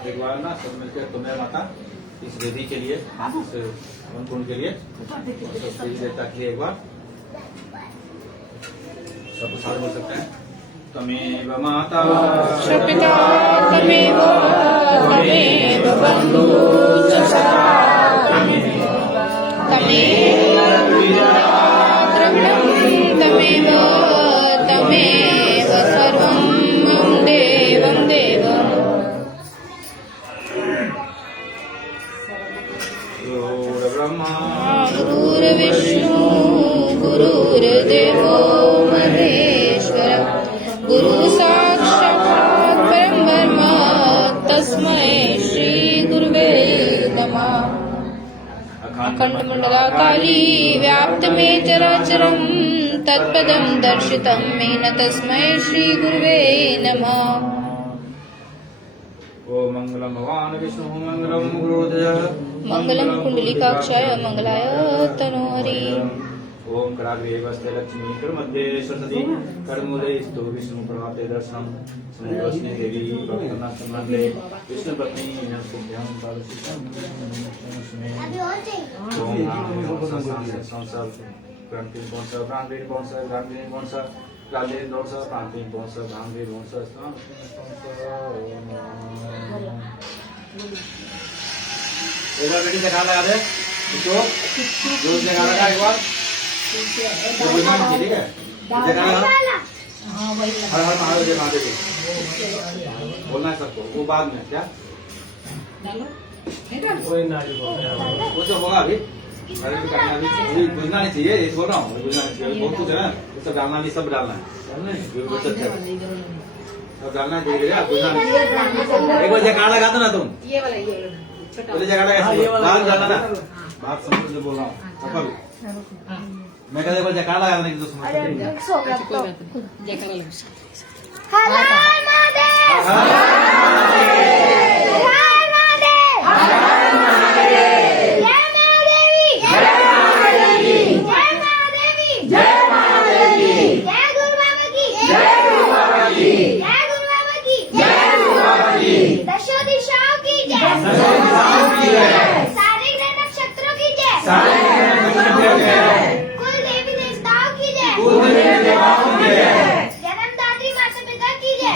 एक बार ना सब मिलकर तुम्हें माता इस वेदी के लिए, इस हवन कुंड के लिए, देवी देवता के लिए एक बार सब साथ बोल सकते हैं। तमेव माता पिता तमेव तमेव बंधु च सखा तमेव द्रविणं तमेव तमेव सर्वं देवं देवम् गुरुर्ब्रह्मा गुरुर्विष्णु गुरुर्देवो महेश्वर गुरु साक्षात् परं ब्रह्म तस्मै श्री गुरुवे नमः। अखण्डमण्डलाकाली व्याप्तमेव चराचरं तत्पदं दर्शितं येन तस्मै श्री गुरुवे नमः। ओम मंगलम भगवान विष्णु मंगलम गुरुदेव मंगलम कुंडलिकाक्षाय मंगलाय तनोहरि। ओम कराग्रे वस्ते लक्ष्मी करमध्ये सरस्वती करमूले स्तो विष्णु प्रभाते दर्शनम स्नेहवस्ने देवी भक्तनाथ संबंधे विष्णु पत्नी नरसिंहं पादसितं ओम नाम संसार क्रांति बोंसा ब्राह्मणी बोंसा ब्राह्मणी बोंसा लाले बोंसा क्रांति बोंसा ब्राह्मणी बोंसा स्थान एक बार बेटी दिखा लगा दे इसको जो दिखा लगा एक बार ठीक है जगह हर हर महादेव महादेव बोलना है सबको। वो बाद में क्या वो तो होगा अभी बुझना नहीं चाहिए, ये बोल रहा हूँ बुझना नहीं चाहिए। बहुत कुछ है ना, सब डालना नहीं, सब डालना है, सब डालना है। बुझना नहीं, एक बार जगह लगा दो ना तुम, बोले जगह लगा बाहर डालना ना, बात समझ से बोल रहा हूँ। मैं कहते को जयकार लगा देने की दोस्त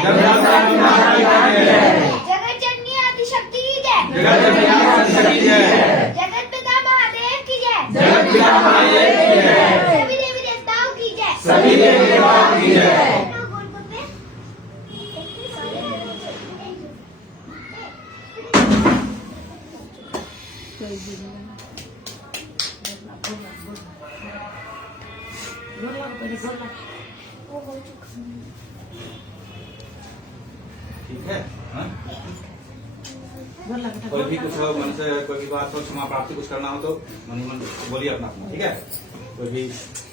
जन्मदात्री माता पिता की जय, जगत जननी आदिशक्ति की जय, जगत पिता महादेव की जय, सभी देवी देवताओं की जय, सभी देवी देवताओं की जय। ठीक है हाँ? कोई भी कुछ हो मन से कोई भी बात हो क्षमा प्राप्ति कुछ करना हो तो मन ही मन बोलिए अपना अपना ठीक है कोई भी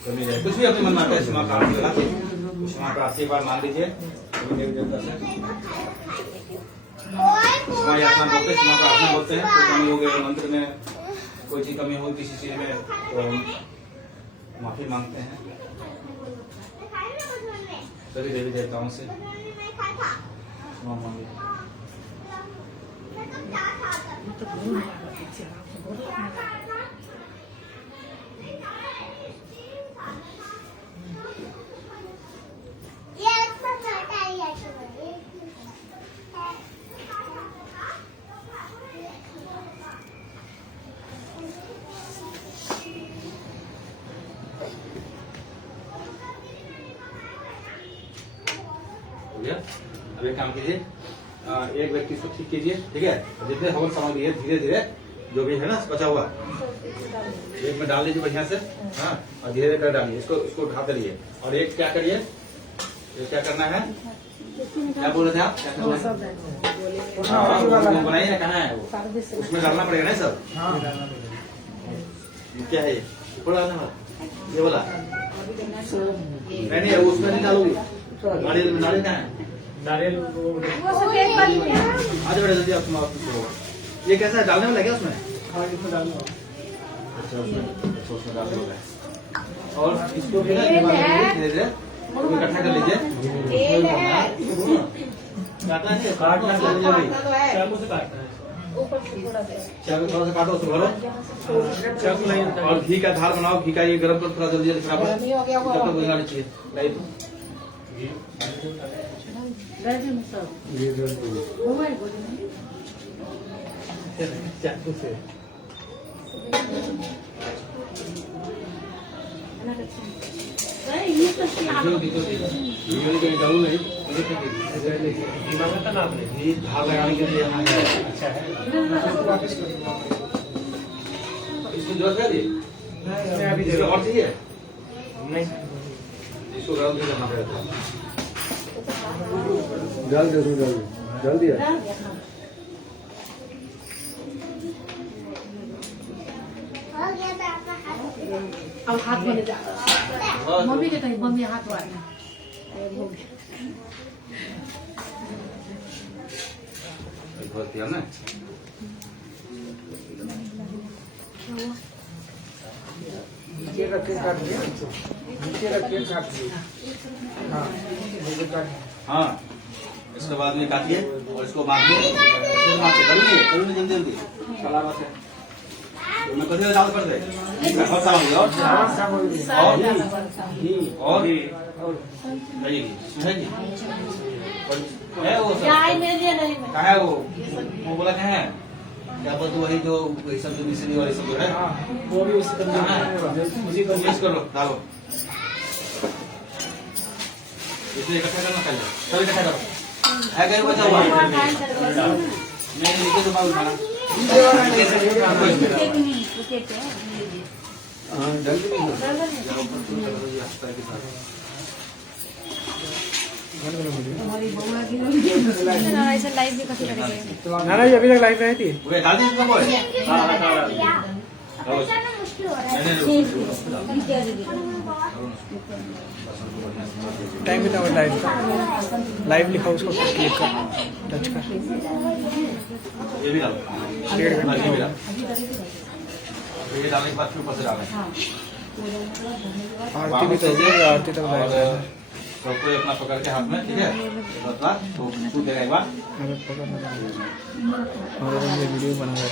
करनी जाए कुछ भी अपने मन में आता है क्षमा प्राप्ति लगा क्षमा प्राप्ति एक बार मान लीजिए क्षमा यात्रा बोलते क्षमा प्रार्थना बोलते हैं कोई कमी हो गई मंत्र में कोई चीज कमी हो किसी चीज में तो माफी मांगते हैं सभी देवी देवताओं से क्षमा मांगे अब एक काम कीजिए एक व्यक्ति इसको ठीक कीजिए ठीक है जितने हवन सामग्री है धीरे धीरे जो भी है ना बचा हुआ एक में डाल लीजिए बढ़िया से हाँ और धीरे धीरे कर डालिए इसको उठा करिए और एक क्या करिए ये क्या करना है क्या बोल रहे थे आप क्या बनाइए ना कहाँ है वो उसमें डालना पड़ेगा ना सब क्या है ये ये बोला नहीं उसमें नहीं डालोगी नारियल नारियल कहाँ है नारियल आज बड़े जल्दी आप ये कैसा है डालने में लगे उसमें हाँ इसमें डालने अच्छा उसमें डालने होगा और इसको भी ना धीरे धीरे इकट्ठा कर लीजिए काटना नहीं काटना चाकू से काटना है चाकू थोड़ा सा काटो उसको भरो और घी का धार बनाओ घी का ये गरम कर थोड़ा जल्दी जल्दी खराब बुझानी चाहिए चाकू से धार लगाने के लिए अच्छा है इसको जरूरत है अभी और चाहिए नहीं इसको गरम करना पड़ेगा डाल दिया अब हाथ में ले जा मम्मी के कहीं मम्मी हाथ वाली ना नीचे रखे काट दिया नीचे रखे काट दिया हाँ इसके बाद में काटिए और इसको बांधिए जल्दी जल्दी सलामत है मैं कभी डाल कर दे और सामग्री और है वो कहाँ है वो बोला कहाँ है क्या बोलते वही जो सब जो मिश्री वाली सब जो है वो भी उसी उसी को मिक्स करो डालो इसलिए इकट्ठा करना पहले सब इकट्ठा करो है कहीं बचा हुआ नहीं नीचे तो उठाना ऐसा लाइव भी कभी करेंगे नाना जी अभी तक लाइव रही थी टाइम कितना हुआ लाइव का लाइव लिखा उसको क्लिक कर टच कर ये भी डालो 1.5 घंटे हो गया ये डालने के बाद फिर ऊपर से डालें आरती भी तो आरती तक लाइव है सबको अपना पकड़ के हाथ में ठीक है तो छू देगा एक बार और ये वीडियो बना रहा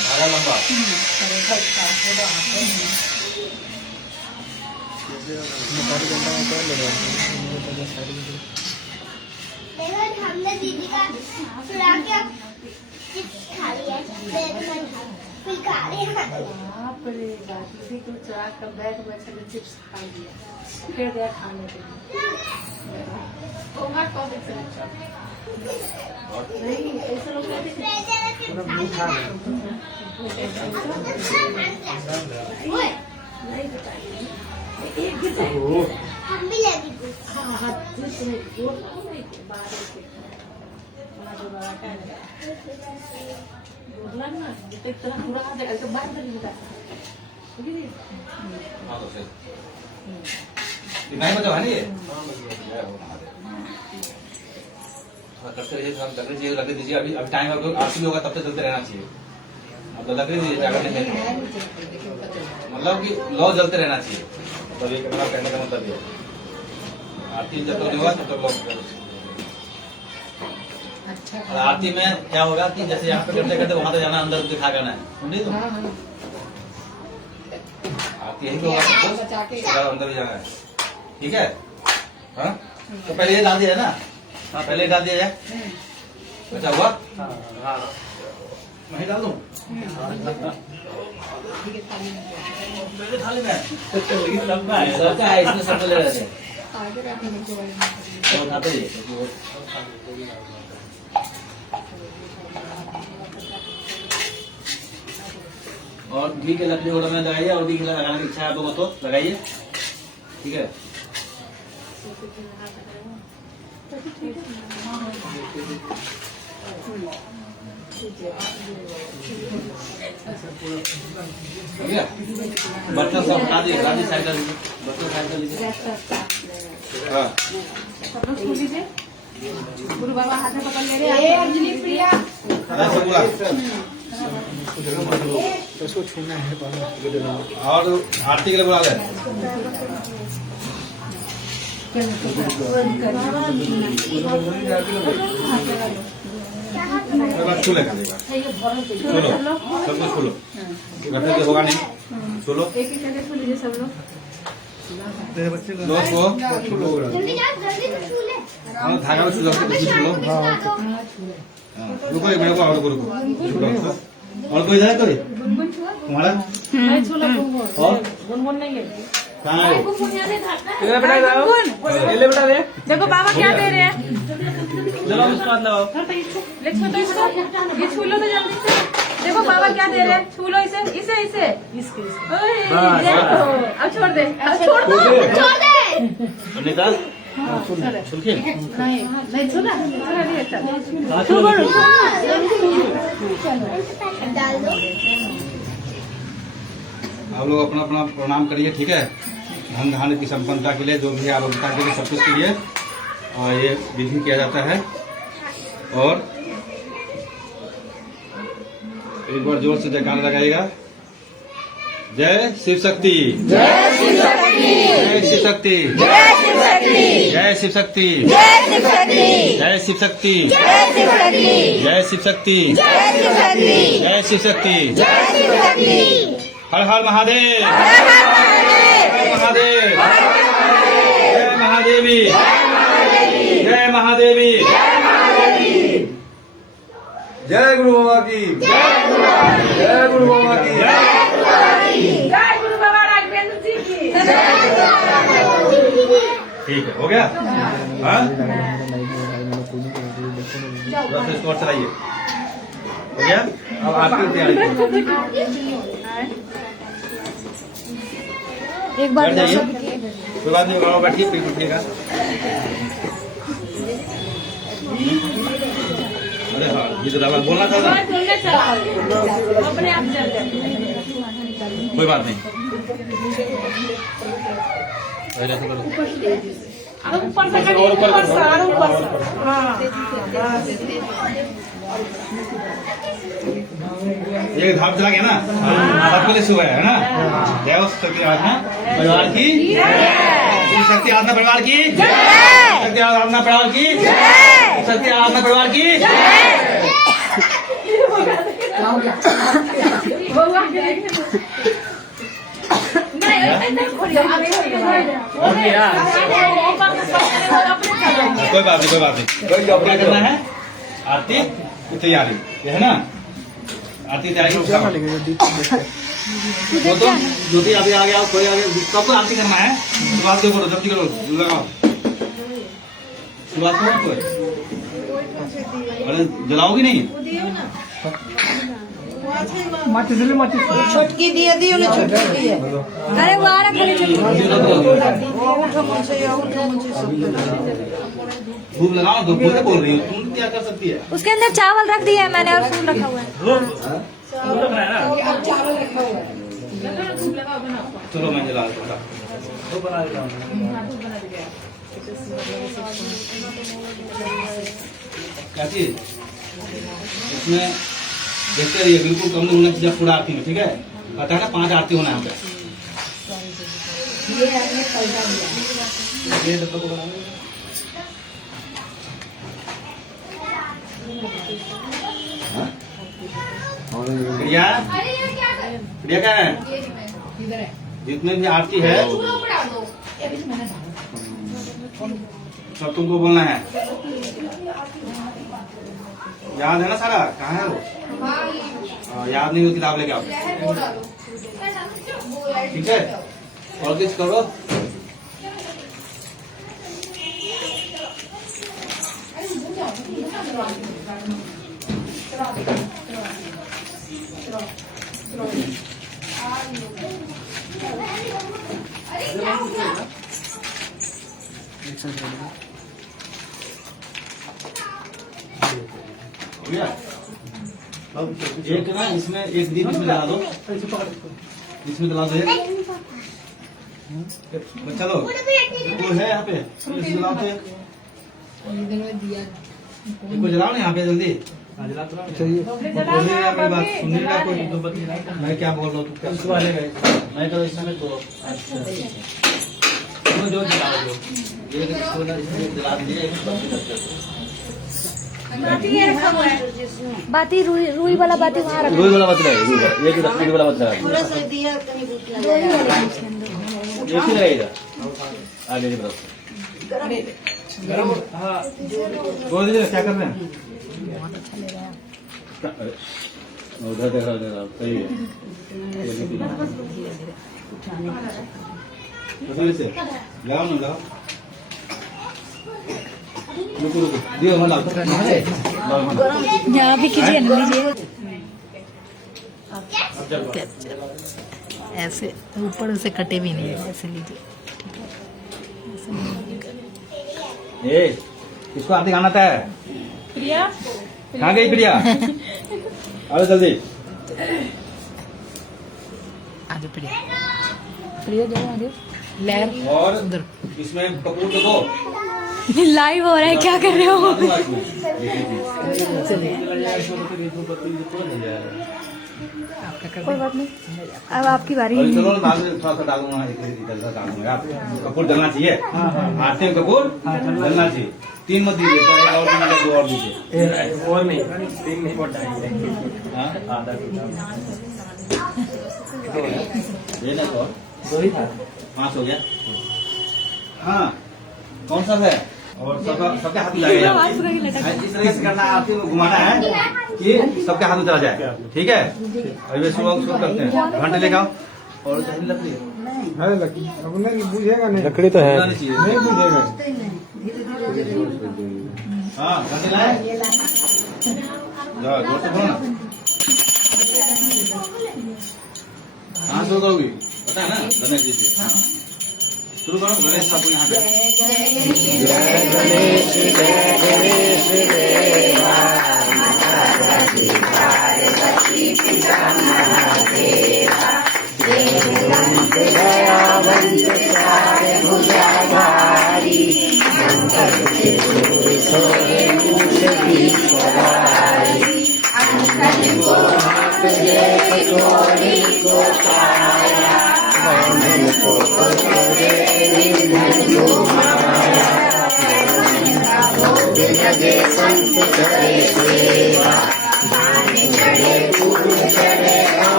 धागा लंबा हमने दीदी का चुरा के चिप्स खा लिया बाप रे बाप, किसी को चुरा कर बैग में चले चिप्स खा लिया, फिर गया खाने के लिए। होगा कौन से नहीं, ऐसे लोग कहते हैं नहीं बताइए एक भी हम भी लगी हाँ हाँ जिसमें जोर नहीं बाहर से बड़ा जो बड़ा क्या है बोलना ना तो इतना पूरा आ जाएगा तो बाहर चली जाता हाँ तो सही नहीं मतलब है नहीं ये करते रहिए सब लकड़ी चाहिए लकड़ी दीजिए अभी अभी टाइम आरती होगा तब तक चलते रहना चाहिए अब तो लकड़ी दीजिए जाकर नहीं मतलब कि लौ जलते रहना चाहिए तब ये कैमरा कहने का मतलब ये आरती जब तक नहीं होगा तब तक लौ और आरती में क्या होगा कि जैसे यहाँ पे करते करते वहां तक जाना अंदर दिखा करना है नहीं तो आरती यही होगा सबको अंदर भी जाना है ठीक है हाँ तो पहले ये डाल दिया है ना हाँ पहले डाल दिया जाए अच्छा हुआ मैं डाल दूँ थाली में सबका है इसमें सबको ले रहे थे उठाते ही और घी के लकड़ी घोड़ा में लगाइए और घी के लगाने की इच्छा है आपको तो लगाइए ठीक है बर्तन सब हटा दीजिए साइड कर लीजिए बर्तन साइड कर लीजिए हाँ सब लोग छू लीजिए गुरु बाबा हाथ में पकड़ ले रहे हैं अंजलि प्रिया उसको छूना है और आरती के लिए बुला ले छूले का देगा छोलो सब कुछ खोलो घटने से होगा नहीं छोलो एक एक करके छू लीजिए सब लोग दोस्त को धागा में छूलो रुको एक मिनट को और रुको और कोई जाए कोई तुम्हारा नहीं छूला और गुनगुन नहीं है कहाँ है देखो बाबा क्या दे रहे हैं चलो उसको हाथ लगाओ ले छू तो इसको ये छू लो तो जल्दी से देखो बाबा क्या दे रहे हैं छू लो इसे इसे इसे ओए, देखो अब छोड़ दे अब छोड़ दो छोड़ दे निकाल छुल के नहीं छूला डाल दो आप लोग अपना अपना प्रणाम करिए ठीक है धन धान्य की संपन्नता के लिए जो भी आलोकता के लिए सब कुछ के लिए और ये विधि किया जाता है और एक बार जोर से जयकारा लगाइएगा जय शिव शक्ति जय शिव शक्ति जय शिव शक्ति जय शिव शक्ति जय शिव शक्ति जय शिव शक्ति जय शिव शक्ति हर हर महादेव महादेव जय महादेवी जय महादेवी जय गुरु बाबा की जय गुरु बाबा की जय गुरु बाबा राघवेंद्र जी की ठीक है हो गया हाँ थोड़ा सा इसको और चलाइए हो गया अब आरती की तैयारी एक बार बैठ जाइए कोई बात नहीं बाबा बैठिए फिर उठिएगा अरे हाँ ये तो डाला बोलना था ना अपने आप चल जाए कोई बात नहीं पहले से करो ऊपर से करिए ऊपर से और ऊपर से हाँ ये धाम चला गया ना सबके लिए सुबह है ना जय हो शक्ति आराधना परिवार की शक्ति आराधना परिवार की शक्ति आराधना परिवार की शक्ति आराधना परिवार की कोई बात नहीं क्या करना है आरती की तैयारी ये है ना आरती तैयारी हो ज्योति अभी आ गया, कोई आ गया, सबको आरती करना है। शुरुआत करो, जब करो, लगाओ शुरुआत करो। कोई अरे जलाओगी नहीं? छोटकी दिए दियो ना, छोटकी दिए। अरे वो आ रहा खाली धूप लगाओ, धूप कैसे बोल रही हो तुम? क्या कर सकती है? उसके अंदर चावल रख दिया है मैंने और फूल रखा हुआ है। चलो मैं जला देता हूँ। क्या चीज इसमें देखते रहिए, बिल्कुल कम नहीं होना चाहिए पूरा आरती में, ठीक है? पता है ना 5 आरती होना है यहाँ पे। प्रिया, प्रिया क्या है? जितने भी आरती है सब तुमको बोलना है। याद है ना सारा? कहाँ है वो? याद नहीं हो किताब लेके आओ, ठीक है? और किस करो। एक ना इसमें एक दीप इसमें जला दो, इसमें जला दो। चलो वो है यहाँ पे, जलाओ तो इसको जलाओ ना यहाँ पे जल्दी। बात सुनने का कोई मैं क्या बोल रहा हूँ, मैं तो इसमें तो जो जला दो, ये जला दीजिए। बाती रुई वाला बाती वहाँ रखा। रुई वाला बात है, ये कि रुई वाला बात है, एक ही रहेगा आगे की तरफ। बोल दीजिए क्या कर रहे हैं? उधर देख रहा सही है। लगाओ ना, लगाओ। दियो मतलब यहाँ भी कीजिए ना, लीजिए। ऐसे ऊपर से कटे भी नहीं है, ऐसे लीजिए। ए किसको आरती गाना था? प्रिया कहाँ गई प्रिया? आओ जल्दी। आगे प्रिया, प्रिया जाओ आगे। लहर और उधर इसमें कपूर देखो, लाइव हो रहा है, क्या कर रहे हो? कोई बात नहीं, अब आपकी बारी है। चलो बाद में थोड़ा सा डालूंगा, इधर डालूंगा। कपूर जलना चाहिए, आरती में कपूर जलना चाहिए। 3 मत दीजिए, 1 और दीजिए, 2 और दीजिए। और नहीं 3 नहीं पड़ता है। ये ना तो 2 ही था, 5 हो गया। हाँ कौन सा है? और सबके हाथ में लगेगा। इस तरह से करना है, आरती में घुमाना है कि सबके हाथ में चला जाए, ठीक है? अभी शुरू करते हैं। घंटे लेके आओ। और लकड़ी है लकड़ी, अब नहीं बुझेगा नहीं, लकड़ी तो है नहीं बुझेगा। हाँ घंटे लाए, जोर से बोलो ना। हाँ शुरू करोगी, पता है ना गणेश जी से। शुरू करो, गणेश साहब यहाँ पे।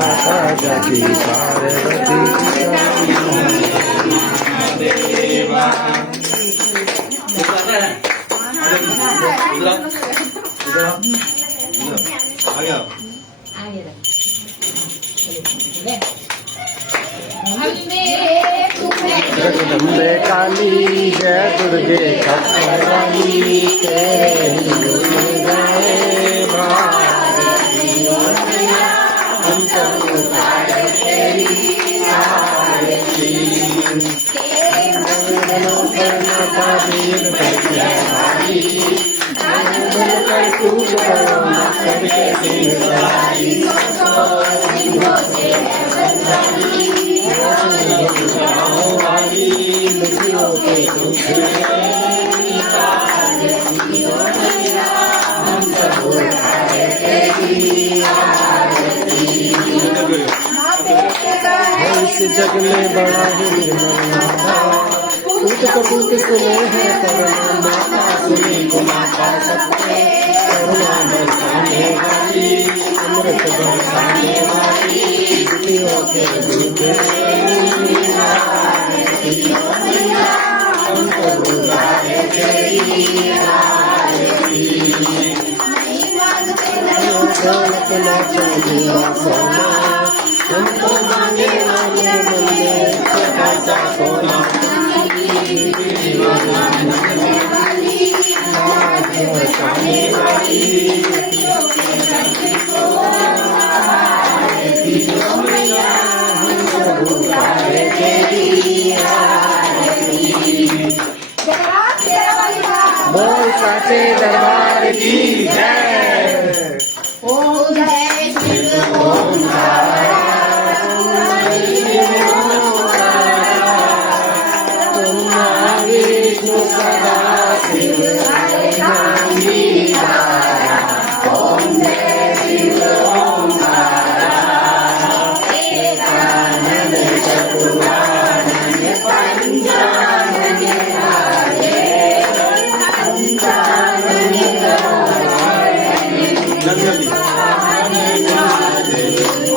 माता जगी पार्वती जगदम्बे काली जय दुर्गे कपाली तेरे हिंदू गए भारती हम सब उतारे तेरी आरती माता दीन करके हमारी कर तू करो करके सिंगारी सिंहों से नदियों के हम सब उठाए तेरी आरती इस जग में बड़ा ही निर्मल पूत कपूत सुने हैं करुणा माता सुनी को माता सत्य करुणा बरसाने वाली अमृत बरसाने वाली दुखियों के दूध हम सब उतारे तेरी आरती दौलत ना चाहिए सोना हमको मांगे मांगे मंगे छोटा सा सोना बरसाने वाली हम सब उतारे तेरी आरती बोल साचे दरबार की जय। ओम जय शिव ओम विष्णु सदा शिव ओम जय शिव ओम एकानन चतुरानन पंचानन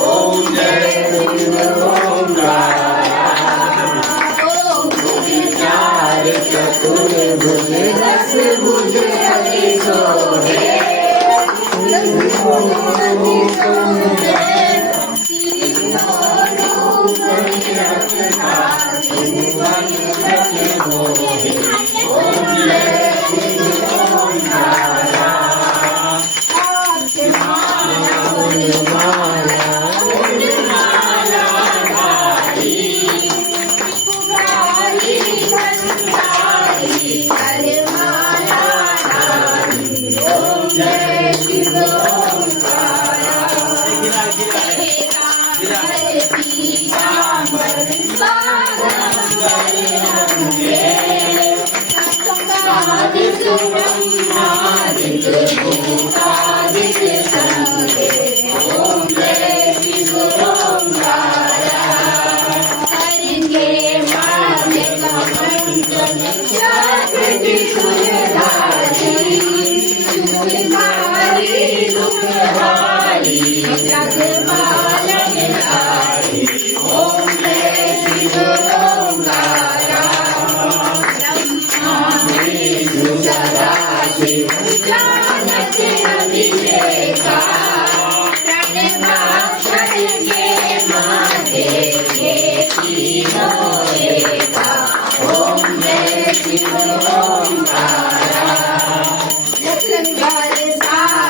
ओम जय शिव ओम चतुर्भुज दस भुज हरि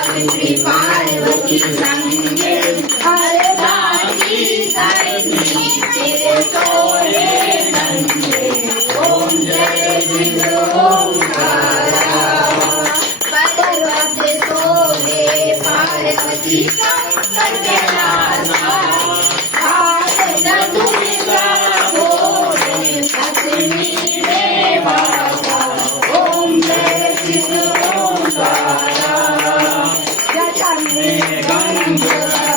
सोहे पार्वती संगे हर दानी सरनी तेरे सोरे नंगे ओम जय शिव ओंकारा पर्वत सोरे पार्वती शंकर कैलासा हाथ दुर्गा भोले पत्नी देवासा ओम जय शिव ओंकारा जटा में गंगा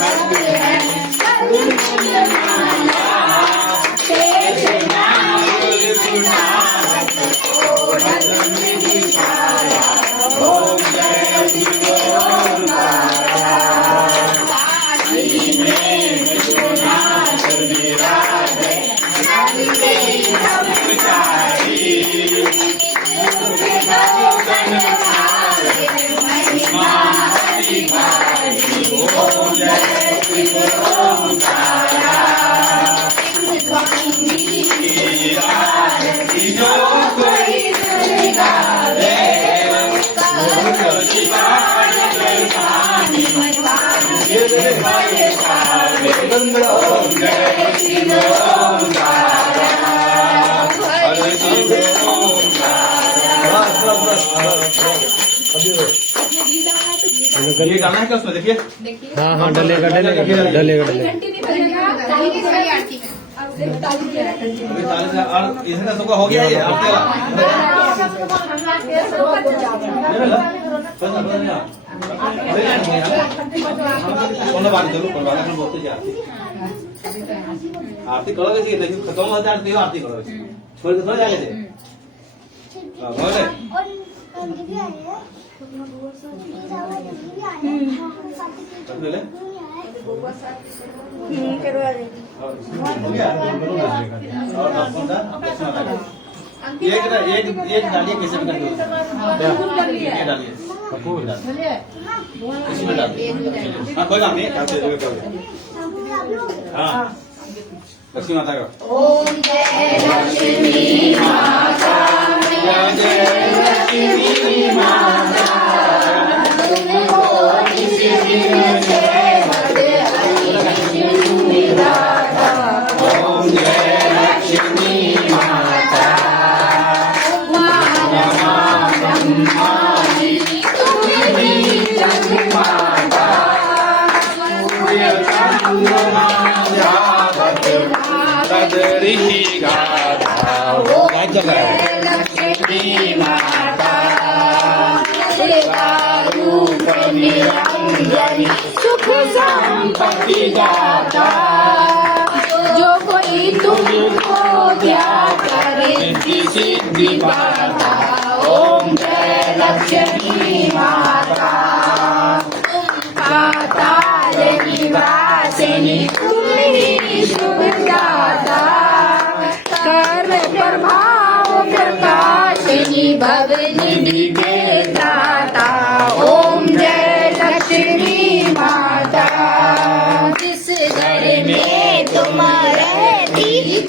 ये गाना है क्या उसमें देखिए। हाँ हाँ डलेगा डलेगा डलेगा डलेगा। अभी 40 और इसका सबका हो गया ये आपके कौन बात जरूर करवा लेकिन बोलते जा आरती करोगे जी लेकिन खत्म हो जाए तो आरती करोगे छोड़ के थोड़ा जाके थे बोले ले एक डालिए कैसे भी डालिए इसमें डालिए हाँ कोई बात नहीं हाँ लक्ष्मी माता का ओम जय लक्ष्मी माता जय लक्ष्मी माता तुमको ओम जय लक्ष्मी माता ऋषि गाथा लक्ष्मी माता रूप निरंजनी सुख संपत्ति दाता जो कोई तुमको ध्यान करे सिद्धि पाता ओम जय लक्ष्मी माता पाताल निवासिनी तुम ही शुभदाता कर प्रभाव प्रकाशिनी भवनिधि के दाता ओम जय लक्ष्मी माता जिस घर में तुम रहती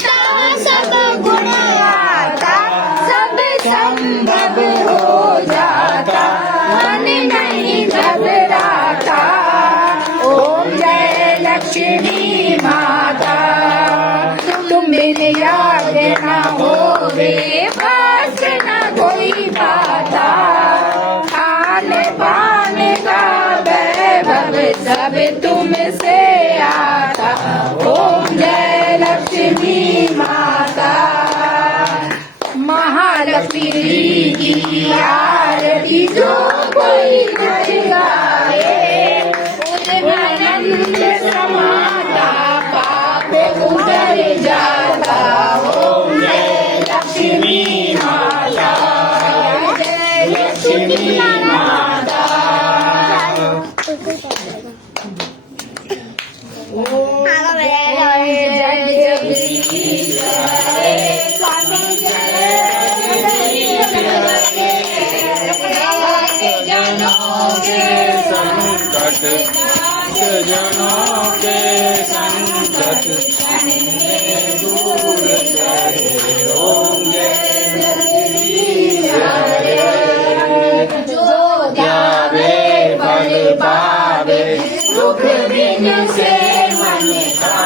सब गुण आता सब संभव हो जाता मन नहीं घबराता ओम जय लक्ष्मी माता तुम बिन याद न होवे बस न कोई पाता खाने पाने का वैभव सब तुमसे आता ओम जय लक्ष्मी माता महालक्ष्मी की आरती जो कोई कर गाए आनंद समाता पाप उतर जाता ओम जय लक्ष्मी माता जय लक्ष्मी माता ओम जय स्वामी जनों के संकट दूर करे ओम जय जो ध्यावे फल पावे दुख दिन से मन का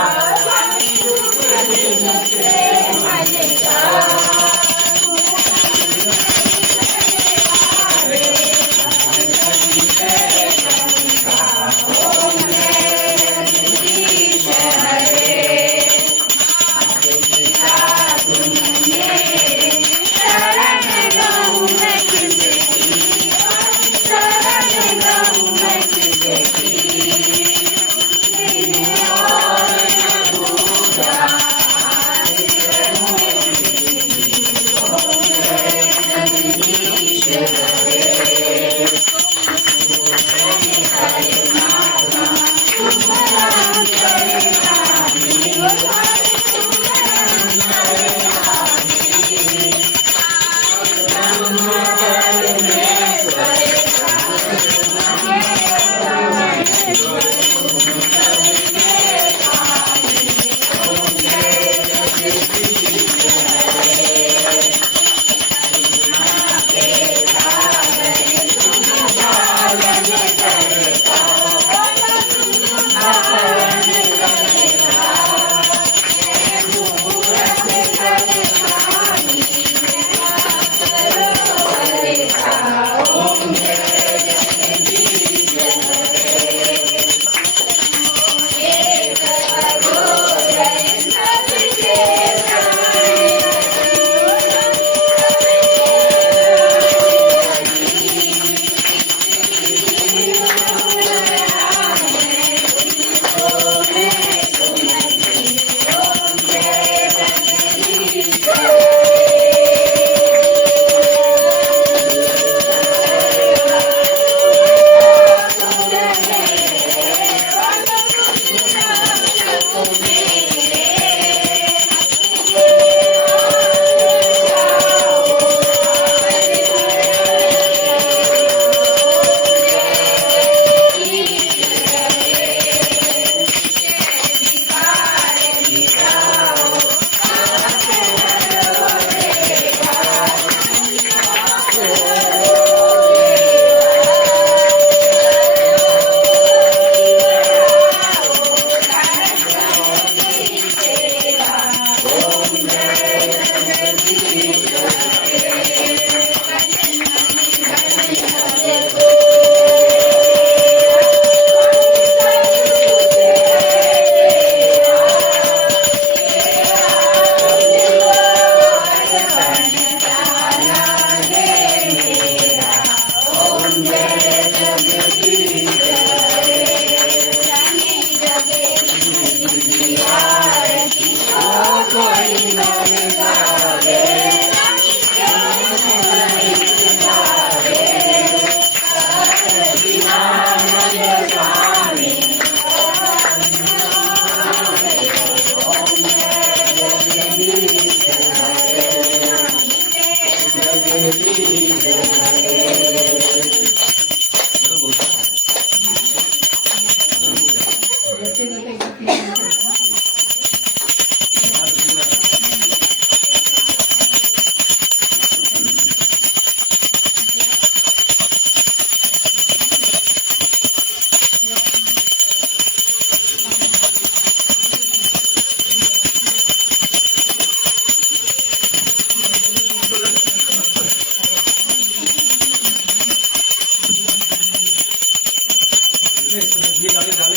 ये